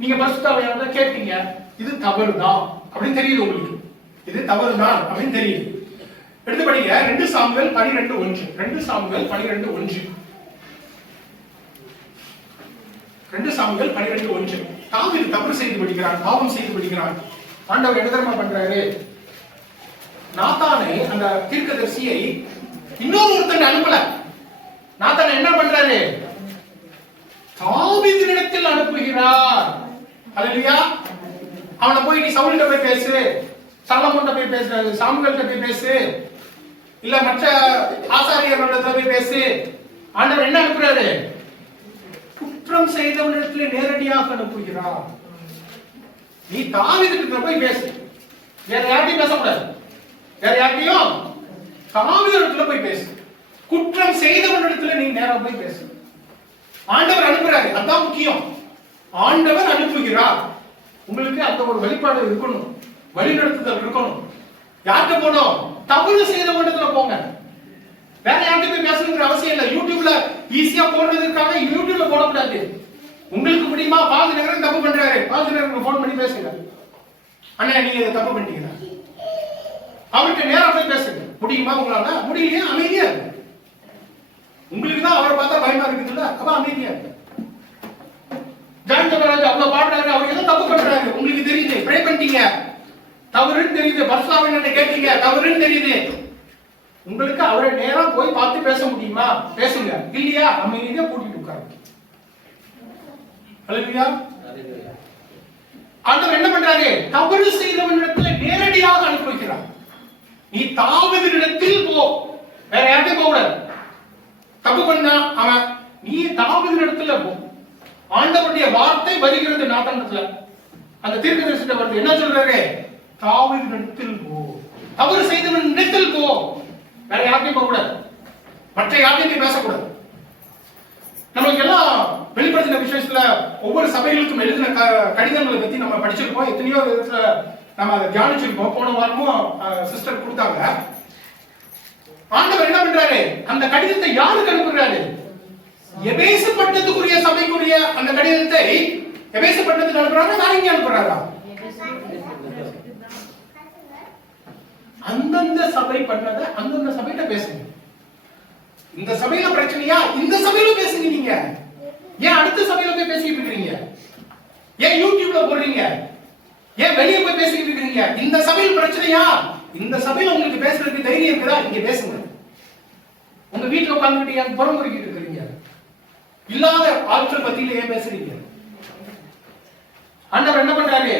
நீங்க பரிசுத்த ஆவியானவரை கேட்டீங்க, இது தவறுதான் அப்படின்னு தெரியுது உங்களுக்கு, இது தவறுதான் அப்படின்னு தெரியுது. எடுத்து படிங்க 2 சாமுவேல் 12:1. 2 சாமுவேல் 12:1. 2 சாமுவேல் 12:1. தாவீது தவறு செய்து படிக்கிறான், பாவம் செய்து படிக்கிறான். ஆண்டவர் என்ன தெரியுமா பண்றாரு? நாத்தானை, அந்த தீர்க்கதரிசியை இன்னொருத்தன் அனுப்பல. நாத்தானை என்ன பண்றாரு? தாவீதினிடத்தில் அனுப்புகிறார். அல்லேலூயா. அவனை போய் நீ சவுல்கிட்ட போய் பேசு, சாலமோன்கிட்ட போய் பேசு, சாமுவேல்கிட்ட போய் பேசு, இல்ல மற்ற ஆசாரியர்களிடத்துல போய் பேசு. ஆண்டவர் என்ன அனுப்புறாரு? குற்றம் செய்தவனிடத்தில் நேரடியாக அனுப்புகிறார். நீ தாவீதுகிட்ட போய் பேசு, வேற யார்கிட்டயும் பேசக்கூடாது. வேற யார்கிட்டயும், தாவீதுகிட்ட போய் பேசு. குற்றம் செய்தவனிடத்தில் நீ நேரா போய் பேசு. ஆண்டவர் அனுப்புறாரு, அதான் முக்கியம். ஆண்டவர் அனுப்புகிறார். உங்களுக்கு அந்த ஒரு வெளிப்பாடு இருக்கணும், வழிநடத்துதல் இருக்கணும். யார்கிட்ட போனோம்? தவறு செய்தவனிடத்துல போங்க. வேற யார்கிட்ட போய் பேசணுங்கிற அவசியம் இல்லை. யூடியூப்ல ஈஸியா போடுறதுக்காக யூடியூப்ல போடக்கூடாது. உங்களுக்கு முடியுமா? பாதி நேரம் தப்பு பண்றாரு, பாதி நேரம் போன் பண்ணி பேசுங்க. அண்ணா நீங்க தப்பு பண்ணிட்டீங்க, அவர்கிட்ட நேரா போய் பேசுங்க. முடியுமா உங்களால? முடியலையா? அமைதியா இருக்கு. உங்களுக்கு தான் அவரை பார்த்தா பயமா இருக்குதுல்ல, அப்ப அமைதியா இருக்கு. ஜான் ஜபராஜ் அவ்வளவு பாடுறாரு, அவர் ஏதோ தப்பு பண்றாரு, உங்களுக்கு தெரியுது, ப்ரே பண்ணிட்டீங்க, தவறுன்னு தெரியுது. பர்சாவின் கேட்டீங்க, தவறுன்னு தெரியுது. உங்களுக்கு அவரை நேரா போய் பார்த்து பேச முடியுமா? பேசுங்க. இல்லையா அமைதியா கூட்டிட்டு உட்காருங்க. அல்லேலூயா. ஆண்டவர் என்ன பண்றாரு? தவறு செய்தவனிடத்தில் நேரடியாக அனுப்புகிறார். நீ தாவீதினிடத்தில் போ, வேற யார்கிட்டயும் போக கூடாது. தப்பு பண்ணா அவன், நீ தாவீதினிடத்துல போ. ஆண்டவருடைய வார்த்தை வருகிறது நாத்தானிடத்துல, அந்த தீர்க்கதரிசிட்ட வருது. என்ன சொல்றாரு? தாவீதினிடத்தில் போ, தவறு செய்தவனிடத்தில் போ, வேற யார்கிட்டயும் போக கூடாது, மற்ற யார்கிட்டயும் பேசக்கூடாது. நமக்கு எல்லாம் வெளிப்படுத்தின விசேஷத்துல ஒவ்வொரு சபைகளுக்கும் எழுதின கடிதங்களை பத்தி நம்ம படிச்சிருப்போம். எத்தனையோ விதத்துல நம்ம அதை தியானிச்சிருப்போம். போன வாரமும் சிஸ்டர் கொடுத்தாங்க. ஆண்டவர் என்ன பண்றாரு? அந்த கடிதத்தை யாருக்கு அனுப்புறாரு? எபேசு பட்டணத்துக்குரிய சபைக்குரிய அந்த கடிதத்தை எபேசு பட்டணத்துக்கு அனுப்புறாங்க. வேற எங்க அனுப்புறாரா? அந்தந்த சபை பண்ணத அந்தந்த சபையில பேசுங்க. இந்த சபையில பிரச்சனையா? இந்த சபையில பேசுங்க. நீங்க ஏன் அடுத்த சபையில போய் பேசிட்டு இருக்கீங்க? ஏன் யூடியூப்ல போடுறீங்க? ஏன் வெளியே போய் பேசிட்டு இருக்கீங்க? இந்த சபையில் பிரச்சனையா? இந்த சபையில உங்களுக்கு பேசுறதுக்கு தைரியம் இருக்குதா? இங்க பேசுங்க. உங்க வீட்டுல உட்கார்ந்துட்டு ஏன் புறமுறுக்கிட்டு இருக்கீங்க? இல்லாத ஆட்கள் பத்தியில ஏன் பேசுறீங்க? ஆண்டவர் என்ன பண்றாரு?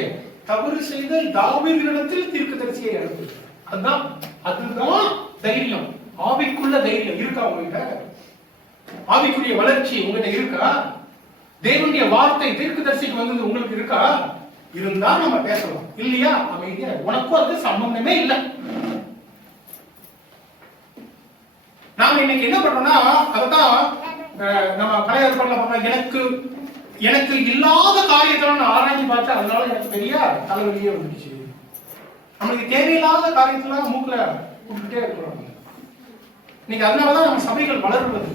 தவறு செய்த தாவீதினிடத்தில் தீர்க்கதரிசியை அனுப்புகிறார். அதுதான் தைரியம். ஆவிக்குள்ள தைரியம் இருக்கா உங்ககிட்ட? ஆவிக்குரிய வளர்ச்சி உங்ககிட்ட இருக்கா? தேவனுடைய வார்த்தை தீர்க்கதரிசிக்கு வந்தது உங்களுக்கு இருக்கா? இருந்தா நம்ம பேசலாம். இல்லையா அமைதியா, உனக்கும் அது சம்பந்தமே இல்லை. நாம இன்னைக்கு என்ன பண்றோம்னா, அததான் நம்ம பழைய ஏற்பாடுல பண்ண, எனக்கு இல்லாத காரியத்தை நான் ஆராய்ச்சி பார்த்தேன், அதனால எனக்கு பெரிய தலைவலியே வந்துடுச்சு. நம்மளுக்கு தேவையில்லாத காரியத்துல மூக்குல கூப்பிட்டுட்டே இருக்கிறோம். இன்னைக்கு அதனாலதான் நம்ம சபைகள் வளருவது.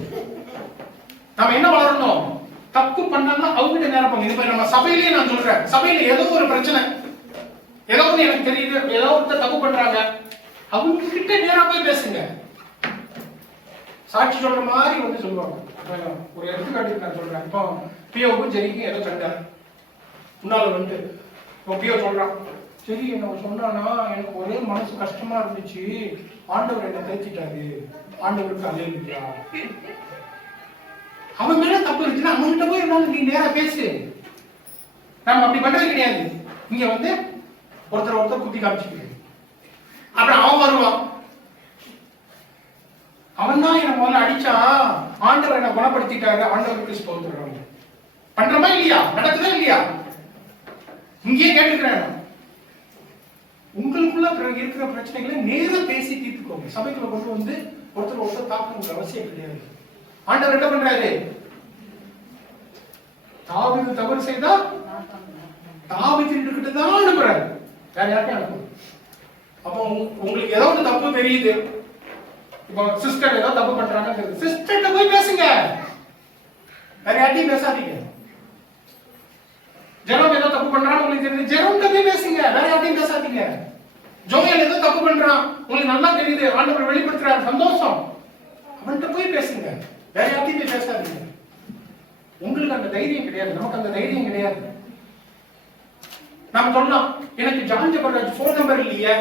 நம்ம என்ன வளரணும்? தப்பு பண்ணா அவங்க நேரம் போங்க. இப்ப நம்ம சபையிலேயே நான் சொல்றேன், சபையில ஏதோ ஒரு பிரச்சனை, ஏதோ ஒண்ணு எனக்கு தெரியுது, ஏதோ ஒருத்தர் தப்பு பண்றாங்க, அவங்க கிட்ட நேரா போய் பேசுங்க. சாட்சி சொல்ற மாதிரி வந்து சொல்லுவாங்க. ஒரு எடுத்துக்காட்டு நான் சொல்றேன். இப்போ பியோவுக்கும் ஜெரிக்கும் ஏதோ சண்டை, முன்னால வந்து இப்போ பியோ சொல்றான், சரி என்ன சொன்னானா எனக்கு ஒரே மனசு கஷ்டமா இருந்துச்சு, ஆண்டவர் என்ன தேய்ச்சிட்டாரு, ஆண்டவருக்கு அல்லேலூயா. அவன் மேல தப்பு இருந்துச்சுன்னா அவன்கிட்ட போய் இருந்தாலும் நீ நேரா பேசு. நம்ம அப்படி பண்றது கிடையாது. இங்க வந்து ஒருத்தர் குத்தி காமிச்சுக்கிட்டு அப்புறம் அவன் வருவான், அவன் தான் என்ன முதல்ல அடிச்சான், ஆண்டவர் என்ன குணப்படுத்திட்டாரு, ஆண்டவருக்கு ஸ்தோத்திரம். பண்றமா இல்லையா? நடக்குதா இல்லையா? இங்கேயே கேட்டுக்கிறேன். உங்களுக்குள்ள இருக்கிற பிரச்சனைகளை நேரம் பேசி தீர்த்துக்கோங்க. சபைக்குள்ள கொண்டு வந்து ஒருத்தர் தாக்கணும் அவசியம் கிடையாது. ஆண்டவர் என்ன பண்றாரு? தாவீது தவறு செய்தா தாவீது தான் அனுப்புறாரு, வேற யார்கிட்ட அனுப்புறாரு? அப்போ உங்களுக்கு ஏதோ ஒரு தப்பு தெரியுது, இப்போ சிஸ்டர் ஏதோ தப்பு பண்றாங்க, சிஸ்டர்கிட்ட போய் பேசுங்க, வேற யார்கிட்டயும் பேசாதீங்க. ஜெரோம் ஏதோ தப்பு பண்றான்னு உங்களுக்கு தெரியுது, ஜெரோம்கிட்ட போய் பேசுங்க, வேற யார்கிட்டயும் பேசாதீங்க. ஜோயல் ஏதோ தப்பு பண்றான் உங்களுக்கு நல்லா தெரியுது, ஆண்டவர் வெளிப்படுத்துறாரு, சந்தோஷம், அவன்கிட்ட போய் பேசுங்க, வேற யார்கிட்டயும் பேசாதீங்க. உங்களுக்கு அந்த தைரியம் கிடையாது, நமக்கு அந்த தைரியம் கிடையாது. நாம சொன்னோம், எனக்கு ஜான் ஜெபராஜ் போன் நம்பர் இல்லையே,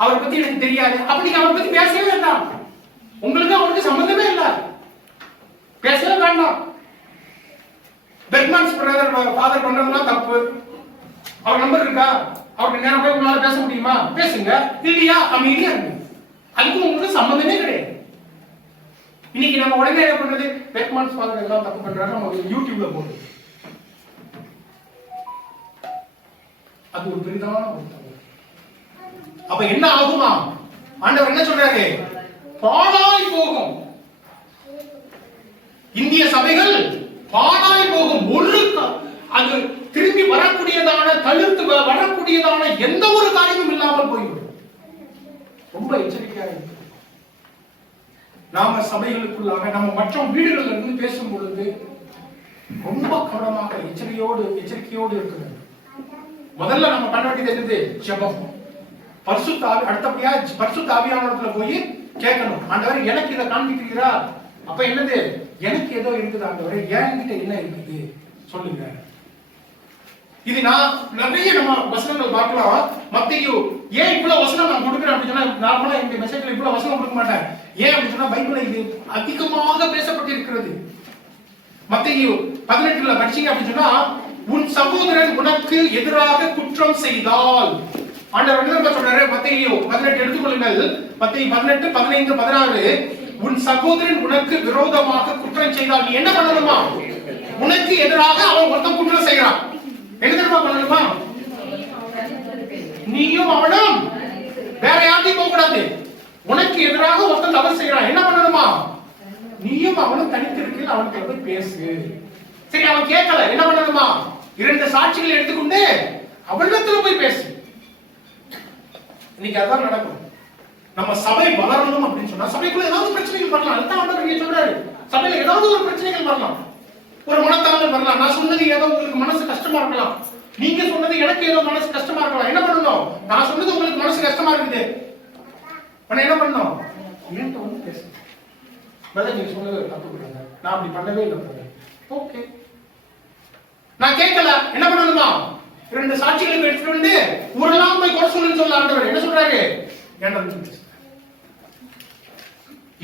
அவரை பத்தி எனக்கு தெரியாது, அப்படி அவரை பத்தி பேசவே வேண்டாம். உங்களுக்கு அவருக்கு சம்பந்தமே இல்லை, பேசவே வேண்டாம். பெர்க்மன்ஸ் பிரதர் ஃபாதர் பண்றதுலாம் தப்பு. அவர் நம்பர் இருக்கா, அவருக்கு நேரம் போய் உங்களால பேச முடியுமா, பேசுங்க. இல்லையா அமைதியா இருக்கு, அதுக்கும் உங்களுக்கு சம்பந்தமே கிடையாது. இன்னைக்கு நம்ம உடனே என்ன பண்றது, பெர்க்மன்ஸ் ஃபாதர் எல்லாம் தப்பு பண்றாரு, நம்ம யூடியூப்ல போடுறது. அது ஒரு பெரிதான ஒரு தவறு. அப்ப என்ன ஆகுமா, ஆண்டவர் என்ன சொல்றாரு, பாழாய் போகும் இந்திய சபைகள், பாழாய் போகும். ஒரு அது திரும்பி வரக்கூடியதான, தவிர்த்து வரக்கூடியதான எந்த ஒரு காரியமும் இல்லாமல் போய்விடும். ரொம்ப எச்சரிக்கையாக இருக்கு. நாம சபைகளுக்குள்ளாக நம்ம மற்ற வீடுகளில் இருந்து பேசும் பொழுது ரொம்ப கவனமாக எச்சரிக்கையோடு இருக்கிறது. முதல்ல நம்ம பண்ண வேண்டியது என்னது, ஜெபம். பரிசுத்த ஆவி, அடுத்தபடியா பரிசுத்த ஆவியானவர்களை போய் கேட்கணும், ஆண்டவரே எனக்கு இதை காண்பிக்கிறீரா, அப்ப என்னது, எனக்கு ஏதோ இருக்குது ஆண்டவரே, என்கிட்ட என்ன இருக்குது சொல்லுங்க. இது நான் நிறைய நம்ம வசனங்கள் பார்க்கலாம். மத்தேயு ஏன் இவ்வளவு வசனம் நான் கொடுக்குறேன் அப்படின்னு சொன்னா, நார்மலா இந்த மெசேஜ்ல இவ்வளவு வசனம் கொடுக்க மாட்டேன். ஏன் அப்படின்னு சொன்னா, பைபிள்ல இது அதிகமாக பேசப்பட்டிருக்கிறது. மத்தேயு 18ல படிச்சீங்க அப்படின்னு சொன்னா, உன் சகோதரன் உனக்கு எதிராக குற்றம் செய்தால், ஆண்டவர் என்ன சொல்றாரு, மத்தேயு 18 எடுத்துக்கொள்ளுங்கள். மத்தேயு 18, 15, 16, உன் சகோதரன் உனக்கு விரோதமாக குற்றம் செய்தால் நீ என்ன பண்ணணுமா, உனக்கு எதிராக அவன் ஒருத்தன் குற்றம் செய்யறான், என்ன தெரியுமா பண்ணணுமா, நீயும் அவனும் வேற யார்ட்டையும் போக கூடாது. உனக்கு எதிராக ஒருத்தன் தவறு செய்யறான், என்ன பண்ணணுமா, நீயும் அவனும் தனித்திருக்கையில் அவனுக்கு போய் பேசு. சரி, அவன் கேட்கல, என்ன பண்ணணுமா, 2 சாட்சிகளை எடுத்துக்கொண்டு அவனிடத்துல போய் பேசு. இன்னைக்கு அதான் நடக்கும். நம்ம சபை வளரணும் அப்படின்னு சொன்னா, சபைக்குள்ள ஏதாவது பிரச்சனைகள் வரலாம். அதுதான் ஆண்டவர் இங்க சொல்றாரு, சபையில ஏதாவது ஒரு பிரச்சனைகள் வரலாம், ஒரு மனத்தாங்கல் வரலாம். நான் சொன்னது ஏதோ உங்களுக்கு மனசு கஷ்டமா இருக்கலாம், நீங்க சொன்னது எனக்கு ஏதோ மனசு கஷ்டமா இருக்கலாம். என்ன பண்ணணும், நான் சொன்னது உங்களுக்கு மனசு கஷ்டமா இருக்குது, என்ன பண்ணணும், என்கிட்ட வந்து பேசு. நீங்க சொன்னது தப்பு பண்ணுங்க, நான் அப்படி பண்ணவே இல்லை, ஓகே. நான் கேட்கல, என்ன பண்ணணுமா, 2 சாட்சிகளை எடுத்துட்டு வந்து ஊரெல்லாம் போய் குறை சொல்லுன்னு சொல்ல ஆண்டவர் என்ன சொல்றாரு, என்ன.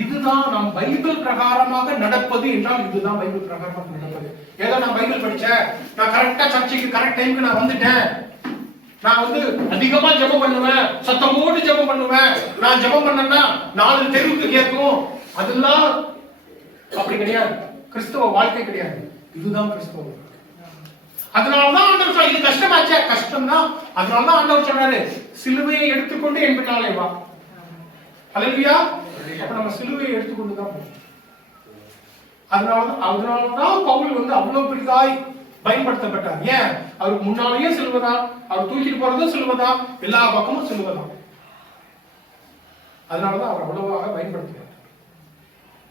இதுதான் நாம் பைபிள் பிரகாரமாக நடப்பது என்றால், இதுதான் பைபிள் பிரகாரமாக நடப்பது. ஏதோ நான் பைபிள் படிச்சேன், நான் கரெக்டா சர்ச்சைக்கு கரெக்ட் டைமுக்கு நான் வந்துட்டேன், நான் வந்து அதிகமா ஜெபம் பண்ணுவேன், சத்தம் போட்டு ஜெபம் பண்ணுவேன், நான் ஜெபம் பண்ணேன்னா 4 தெருவுக்கு கேட்கும், அதெல்லாம் அப்படி கிடையாது. கிறிஸ்தவ வாழ்க்கை கிடையாது, இதுதான் கிறிஸ்தவ. அதனாலதான் ஆண்டவர் சொல்றாரு, இது கஷ்டமாச்சா, கஷ்டம் தான். அதனாலதான் ஆண்டவர் சொல்றாரு, சிலுவையை எடுத்துக்கொண்டு என் பின்னாலே வா. அல்லேலூயா. அப்ப நம்ம சிலுவையை எடுத்துக்கொண்டு தான் போகணும். அதனாலதான் பவுல் வந்து அவ்வளவு பெரிதாய் பயன்படுத்தப்பட்டார். ஏன், அவருக்கு முன்னாலேயே சிலுவைதான், அவர் தூக்கிட்டு போறதும் சிலுவைதான், எல்லா பக்கமும் சிலுவைதான். அதனாலதான் அவர் அவ்வளவாக பயன்படுத்தினார்.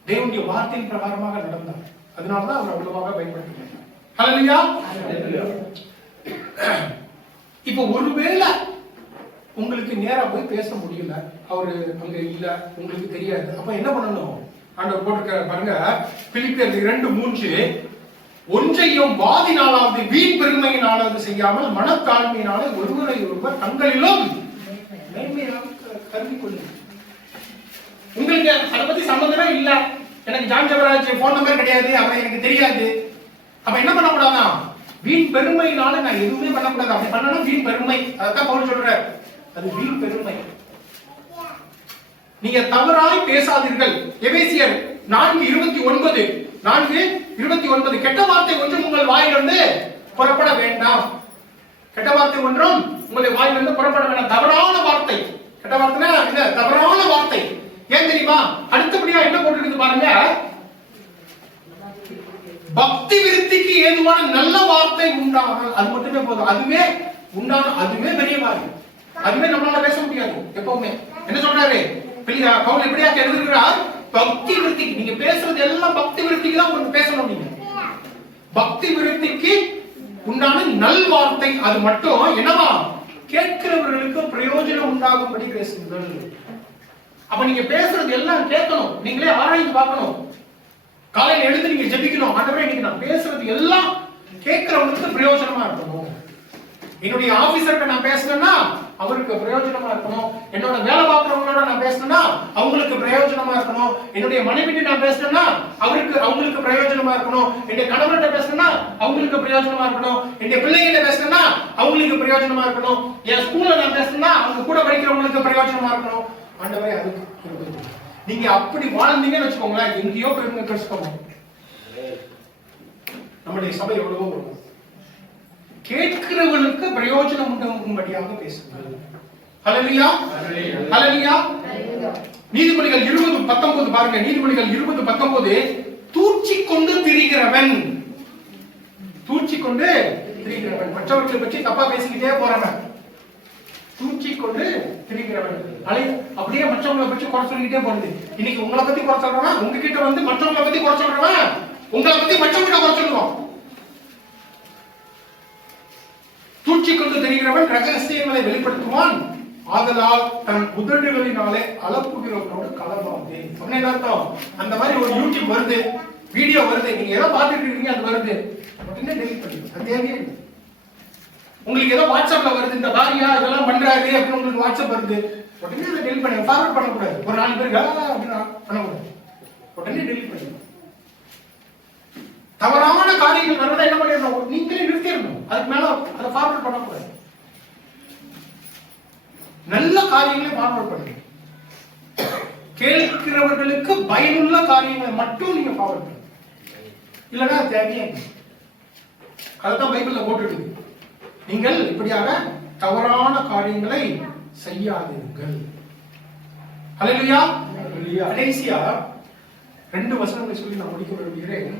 தேவனுடைய வார்த்தையின் பிரகாரமாக நடந்தார், அதனாலதான் அவர் அவ்வளவாக பயன்படுத்தினார். ஹல்லேலூயா. இப்போ ஒருவேளை உங்களுக்கு நேரா போய் பேச முடியல, அவரு அங்க இல்ல, உங்களுக்கு தெரியாது, அப்ப என்ன பண்ணணும், ஆண்டவர் போட்டிருக்க பாருங்க, பிலிப்பியர் 2:3, ஒன்றையும் வாதினாலாவது வீண் பெருமையினாலாவது செய்யாமல் மனத்தாழ்மையினால ஒருவரை ஒருவர் தங்களிலும் மேன்மையாக கருதி கொள்ளுங்க. உங்களுக்கு அதை பத்தி சம்பந்தமே இல்ல, எனக்கு ஜான் ஜெபராஜ் போன் நம்பர் கிடையாது, அவரை எனக்கு தெரியாது, அப்ப என்ன பண்ணக்கூடாதா, வீண் பெருமையினால நான் எதுவுமே பண்ணக்கூடாது. அப்படி பண்ணணும் வீண் பெருமை, அதான் பவுல் சொல்றார், அது வீண் பெருமை. நீங்க தவறாய் பேசாதீர்கள். எபேசியர் 4:29 கெட்ட வார்த்தை ஒன்றும் உங்கள் வாயிலிருந்து புறப்பட வேண்டாம். கெட்ட வார்த்தை ஒன்றும் உங்களுடைய வாயிலிருந்து புறப்பட வேண்டாம். தவறான வார்த்தை, கெட்ட வார்த்தைனா என்ன, தவறான வார்த்தை. ஏன் தெரியுமா, அடுத்தபடியா என்ன போட்டுருக்கு பாருங்க, பக்தி விருத்திக்கு ஏதுவான நல்ல வார்த்தை உண்டானால் அது மட்டுமே போதும். அதுவே உண்டான, அதுவே பெரிய வார்த்தை, அதுவே நம்மளால பேச முடியாது எப்பவுமே. என்ன சொல்றாரு பவுல், எப்படியா எழுதுகிறார், பக்தி விருத்திக்கு, நீங்க பேசுறது எல்லாம் பக்தி விருத்திக்கு தான் உங்களுக்கு பேசணும். நீங்க பக்தி விருத்திக்கு உண்டான நல் வார்த்தை, அது மட்டும் என்னவா, கேட்கிறவர்களுக்கு பிரயோஜனம் உண்டாகும்படி பேசுங்கள். அப்ப நீங்க பேசுறது எல்லாம் கேட்கணும், நீங்களே ஆராய்ந்து பார்க்கணும். காலையில எழுந்து நீங்க ஜெபிக்கணும். ஆண்டவரே இன்னைக்கு நான் பேசுறது எல்லாம் கேட்கிறவங்களுக்கு பிரயோஜனமா இருக்கணும். என்னுடைய ஆபீசர்கிட்ட நான் பேசுனேன்னா அவருக்கு பிரயோஜனமா இருக்கணும். என்னோட வேலை பார்க்கிறவங்களோட நான் பேசினேன்னா அவங்களுக்கு பிரயோஜனமா இருக்கணும். என்னுடைய மனைவிட்டு நான் பேசினேன்னா அவங்களுக்கு பிரயோஜனமா இருக்கணும். என்னுடைய கணவர்கிட்ட பேசினேன்னா அவங்களுக்கு பிரயோஜனமா இருக்கணும். என்னுடைய பிள்ளைகிட்ட பேசினேன்னா அவங்களுக்கு பிரயோஜனமா இருக்கணும். என் ஸ்கூல்ல நான் பேசினேன்னா அவங்க கூட படிக்கிறவங்களுக்கு பிரயோஜனமா இருக்கணும். ஆண்டவரே அதுக்கு நீங்க அப்படி வாழ்ந்தீங்கன்னு வச்சுக்கோங்களேன், எங்கேயோ பெருமை கிடைச்சுக்கோங்க. நம்முடைய சபை எவ்வளவோ வரும். கேட்கிறவர்களுக்கு பிரயோஜனம் உண்டாகும்படியாக பேசுங்கள். ஹல்லேலூயா, ஹல்லேலூயா. நீதிமொழிகள் 20:19 பாருங்க. நீதிமொழிகள் 20:19 தூற்றிக்கொண்டு திரிகிறவன், தூற்றிக்கொண்டு திரிகிறவன், மற்றவர்களை பற்றி தப்பா பேசிக்கிட்டே போறவன், தூற்றிக்கொண்டு திரிகிறவன், அப்படியே மற்றவங்களை பற்றி குறை சொல்லிக்கிட்டே போறது. இன்னைக்கு உங்களை பத்தி குறை சொல்றவன் உங்ககிட்ட வந்து மற்றவங்களை பத்தி குறை சொல்றவன் உங்களை பத்தி மற்றவங்க குறை சொல்லுவான். தூற்றிக்கொண்டு தெரிகிறவன் ரகசியங்களை வெளிப்படுத்துவான். ஆதலால் தன் உதடுகளினாலே அளப்புகிறவனோடு கலவாதே. சொன்னேன் அர்த்தம். அந்த மாதிரி ஒரு யூடியூப் வருது, வீடியோ வருது, நீங்க ஏதோ பார்த்துட்டு இருக்கீங்க, அது வருது, உடனே டெலிட் பண்ணுங்க. அது தேவையே இல்லை. உங்களுக்கு ஏதோ வாட்ஸ்அப்ல வருது, இந்த பாரியா இதெல்லாம் பண்றாரு அப்படின்னு உங்களுக்கு வாட்ஸ்அப் வருது, உடனே அதை டெலிட் பண்ணுங்க. ஃபார்வர்ட் பண்ணக்கூடாது. ஒரு 4 பேருக்கு அப்படின்னு பண்ணக்கூடாது, உடனே டெலிட் பண்ணுங்க. தவறான காரியங்கள் நடந்தா என்ன பண்ணிடணும், நீங்களே நிறுத்திடணும். அதுக்கு மேல அதை ஃபார்வர்ட் பண்ணக்கூடாது. நல்ல காரியங்களை ஃபார்வர்ட் பண்ணுங்க. கேட்கிறவர்களுக்கு பயனுள்ள காரியங்களை மட்டும் நீங்க ஃபார்வர்ட் பண்ணுங்க. இல்லைன்னா தேவையே. அதுதான் பைபிள்ல போட்டுருக்கு. நீங்கள் இப்படியாக தவறான காரியங்களை செய்யாதீர்கள். ஹல்லேலூயா. கடைசியா 2 வசனங்களை சொல்லி நான் முடிக்க விரும்புகிறேன்.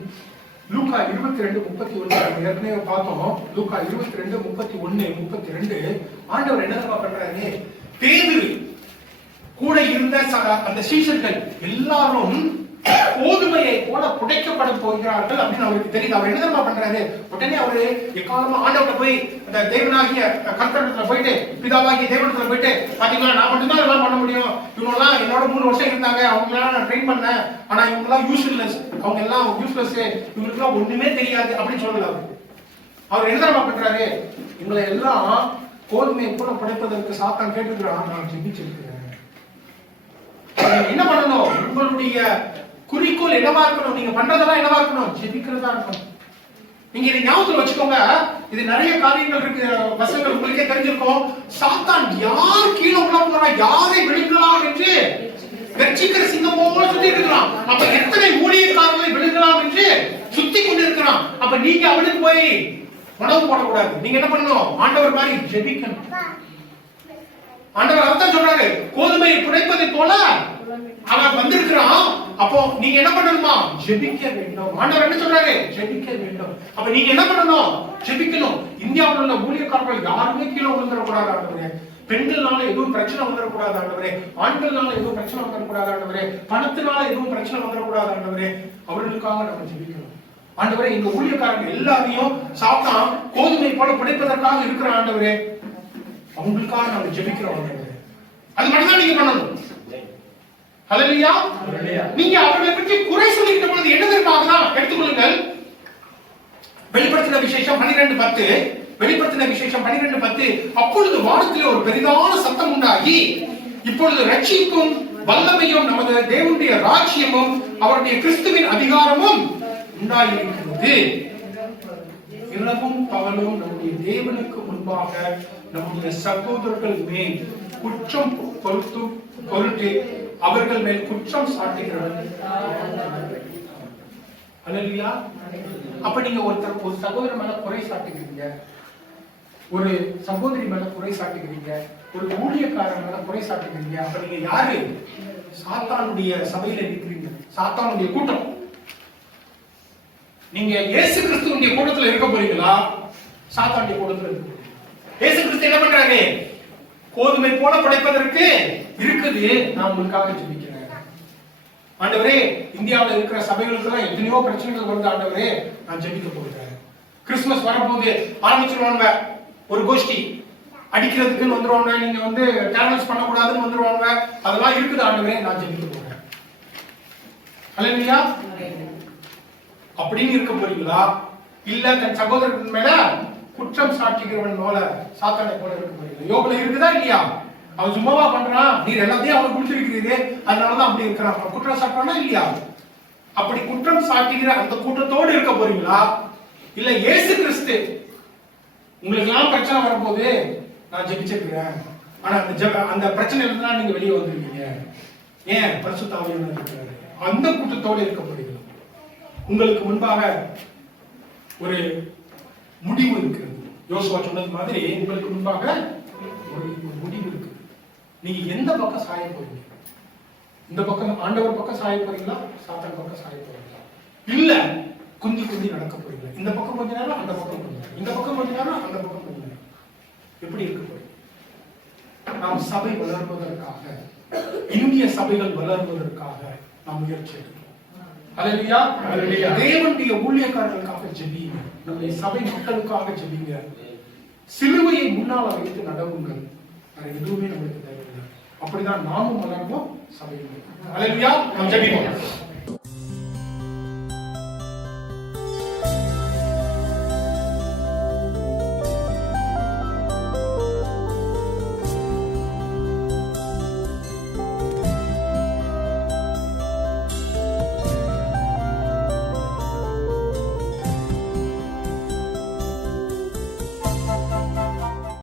லூக்கா 22:31 ஏற்கனவே பார்த்தோம். லூக்கா 22:31-32 ஆண்டவர் என்ன பண்றாரு, பேதுரு கூட இருந்த அந்த சீஷர்கள் எல்லாரும் கோதுமையை போல புடைக்கப்பட போகிறார்கள் அப்படின்னு அவருக்கு தெரியுது. அவர் என்ன பண்றாரு, உடனே அவரு எக்காலமா ஆண்டவர்கிட்ட போய் அந்த தேவனாகிய கர்த்தரிடத்துல போயிட்டு, பிதாவாகிய தேவனிடத்துல போயிட்டு, பாத்தீங்களா நான் மட்டும்தான் எல்லாம் பண்ண முடியும், இவங்கெல்லாம் என்னோட 3 வருஷம் இருந்தாங்க, அவங்களாம் நான் ட்ரெயின் பண்ணேன், ஆனா இவங்க எல்லாம் யூஸ்லெஸ், அவங்க எல்லாம் யூஸ்லெஸ், இவங்களுக்கு எல்லாம் ஒண்ணுமே தெரியாது அப்படின்னு சொல்லல. அவர் என்ன பண்றாரு, இவங்களை எல்லாம் கோதுமையை போல புடைப்பதற்கு சாத்தான் கேட்டுக்கிறான், நான் ஜெபிச்சிருக்கிறேன். என்ன பண்ணணும், உங்களுடைய குறிக்கோள் என்னவா இருக்கணும், நீங்க பண்றதெல்லாம் என்னவா இருக்கணும், ஜெபிக்கிறதா இருக்கணும். நீங்க இதை ஞாபகத்துல வச்சுக்கோங்க. இது நிறைய காரியங்கள் இருக்கு, வசனங்கள் உங்களுக்கே தெரிஞ்சிருக்கும். சாத்தான் யார் கீழே உள்ள போறா, யாரை விழுங்கலாம் என்று கர்ஜிக்கிற சிங்கம் போல சுத்தி இருக்கிறான். அப்ப எத்தனை ஊழியக்காரர்களை விழுங்கலாம் என்று சுத்தி கொண்டு இருக்கிறான். அப்ப நீங்க அவனுக்கு போய் உணவு போடக்கூடாது. நீங்க என்ன பண்ணணும், ஆண்டவர் மாதிரி ஜெபிக்கணும். ஆண்டவர் அர்த்தம் சொல்றாரு, கோதுமையை புடைப்பதை போல அவன் வந்திருக்கிறான். அப்போ நீங்க என்ன பண்ணணுமா, ஜெபிக்க வேண்டும். ஆண்டவர் என்ன சொல்றாரு, ஜெபிக்க வேண்டும். அப்ப நீங்க என்ன பண்ணணும், ஜெபிக்கணும். இந்தியாவில் உள்ள ஊழியக்காரர்கள் யாருமே கீழே விழுந்துடக்கூடாது ஆண்டவரே. பெண்கள்னால எதுவும் பிரச்சனை வந்துடக்கூடாது ஆண்டவரே. ஆண்கள்னால எதுவும் பிரச்சனை வந்துடக்கூடாது ஆண்டவரே. பணத்தினால எதுவும் பிரச்சனை வந்துடக்கூடாது ஆண்டவரே. அவர்களுக்காக நம்ம ஜெபிக்கணும். ஆண்டவரே, எங்க ஊழியக்காரர்கள் எல்லாரையும் சாத்தான் கோதுமை போல புடைப்பதற்காக இருக்கிற ஆண்டவரே, அவங்களுக்காக நம்ம ஜெபிக்கிறோம் ஆண்டவரே. அது மட்டும்தான் நீங்க பண்ணணும். ஹல்லேலூயா. நீங்க அவர்களை பற்றி குறை சொல்லிக்கிட்ட பொழுது என்ன தெரியுமா, எடுத்துக்கொள்ளுங்கள். வெளிப்படுத்தின விசேஷம் 12:10, வெளிப்படுத்தின விசேஷம் 12:10, அப்பொழுது வானத்திலே ஒரு பெரிதான சத்தம் உண்டாகி, இப்பொழுது ரட்சிப்பும் வல்லமையும் நமது தேவனுடைய ராஜ்யமும் அவருடைய கிறிஸ்துவின் அதிகாரமும் உண்டாயிருக்கிறது. இரவும் பகலும் நம்முடைய தேவனுக்கு முன்பாக நம்முடைய சகோதரர்கள் மேல் குற்றம் பொருட்டு அவர்கள் மேல் குற்றம் சாட்டுகிறவர்கள். ஹல்லேலூயா. அப்ப நீங்க ஒரு சகோதரர் மேல குறை சாட்டுகிறீங்க, ஒரு சகோதரி மேல குறை சாட்டுகிறீங்க, ஒரு ஊழியக்காரர் மேல குறை சாட்டுகிறீங்க. அப்ப நீங்க யாரு, சாத்தானுடைய சபையில இருக்கிறீங்க, சாத்தானுடைய கூட்டம். நீங்க இயேசு கிறிஸ்துவின் கூட்டத்துல இருக்க போறீங்களா, சாத்தானுடைய கூட்டத்துல இருக்க போறீங்களா? இயேசு கிறிஸ்து என்ன பண்றாரு, கோதுமை போல படைப்பதற்கு இருக்குது, நான் உங்களுக்காக ஜெபிக்கிறேன். ஆண்டவரே, இந்தியாவில் இருக்கிற சபைகளுக்கு எல்லாம் எத்தனையோ பிரச்சனைகள் வருது ஆண்டவரே, நான் ஜெபிக்க போகிறேன். கிறிஸ்துமஸ் வரப்போது ஆரம்பிச்சிருவாங்க, ஒரு கோஷ்டி அடிக்கிறதுக்குன்னு வந்துருவாங்க, நீங்க வந்து டேலன்ஸ் பண்ணக்கூடாதுன்னு வந்துருவாங்க, அதெல்லாம் இருக்குது ஆண்டவரே, நான் ஜெபிக்க போகிறேன். ஹல்லேலூயா. அப்படின்னு இருக்க போறீங்களா, இல்ல தன் சகோதரன் மேல குற்றம் சாட்டுகிறவன் போல சாத்தானை போல இருக்க போறீங்களா? யோபுல இருக்குதா இல்லையா? அவன் சும்மாவா பண்றான், நீர் எல்லாத்தையும் அவனுக்கு கொடுத்திருக்கிறீரே அதனாலதான் அப்படி இருக்கிறான், அவன் குற்றம் சாட்டுறானா இல்லையா? அப்படி குற்றம் சாட்டுகிற அந்த கூட்டத்தோடு இருக்க போறீங்களா, இல்ல இயேசு கிறிஸ்து உங்களுக்கு எல்லாம் பிரச்சனை வரும்போது நான் ஜெபிச்சிருக்கிறேன், ஆனா அந்த பிரச்சனையில இருந்து நீங்க வெளியே வந்திருக்கீங்க, ஏன் பரிசுத்த ஆவியானவர் இருக்கிறாரு, அந்த கூட்டத்தோடு இருக்க போறீங்களா? உங்களுக்கு முன்பாக ஒரு முடிவு இருக்கிறது. யோசுவா சொன்னது மாதிரி உங்களுக்கு முன்பாக ஒரு முடிவு இருக்கு. நீங்க எந்த பக்கம் சாய போறீங்க? இந்த பக்கம் ஆண்டவர் பக்கம் சாய போறீங்களா, சாத்தான் பக்கம் சாய போறீங்களா, இல்ல குந்தி குந்தி நடக்க போறீங்களா? இந்த பக்கம் கொஞ்ச நேரம், அந்த பக்கம் கொஞ்ச நேரம், இந்த பக்கம் கொஞ்ச நேரம், அந்த பக்கம் கொஞ்ச நேரம், எப்படி இருக்க போறீங்க? நாம் சபை வளர்வதற்காக, இந்திய சபைகள் வளர்வதற்காக நாம் முயற்சி எடுக்கிறோம். அல்லேலூயா. தேவனுடைய ஊழியக்காரர்களுக்காக ஜெபிங்க, நம்முடைய சபை மக்களுக்காக ஜெபிங்க, சிலுவையை முன்னால வைத்து நடவுங்கள். வேற எதுவுமே நம்மளுக்கு தேவையில்லை. அப்படிதான் நாமும் வளர்வோம், சபையும். அல்லேலூயா. நாம் ஜெபிப்போம்.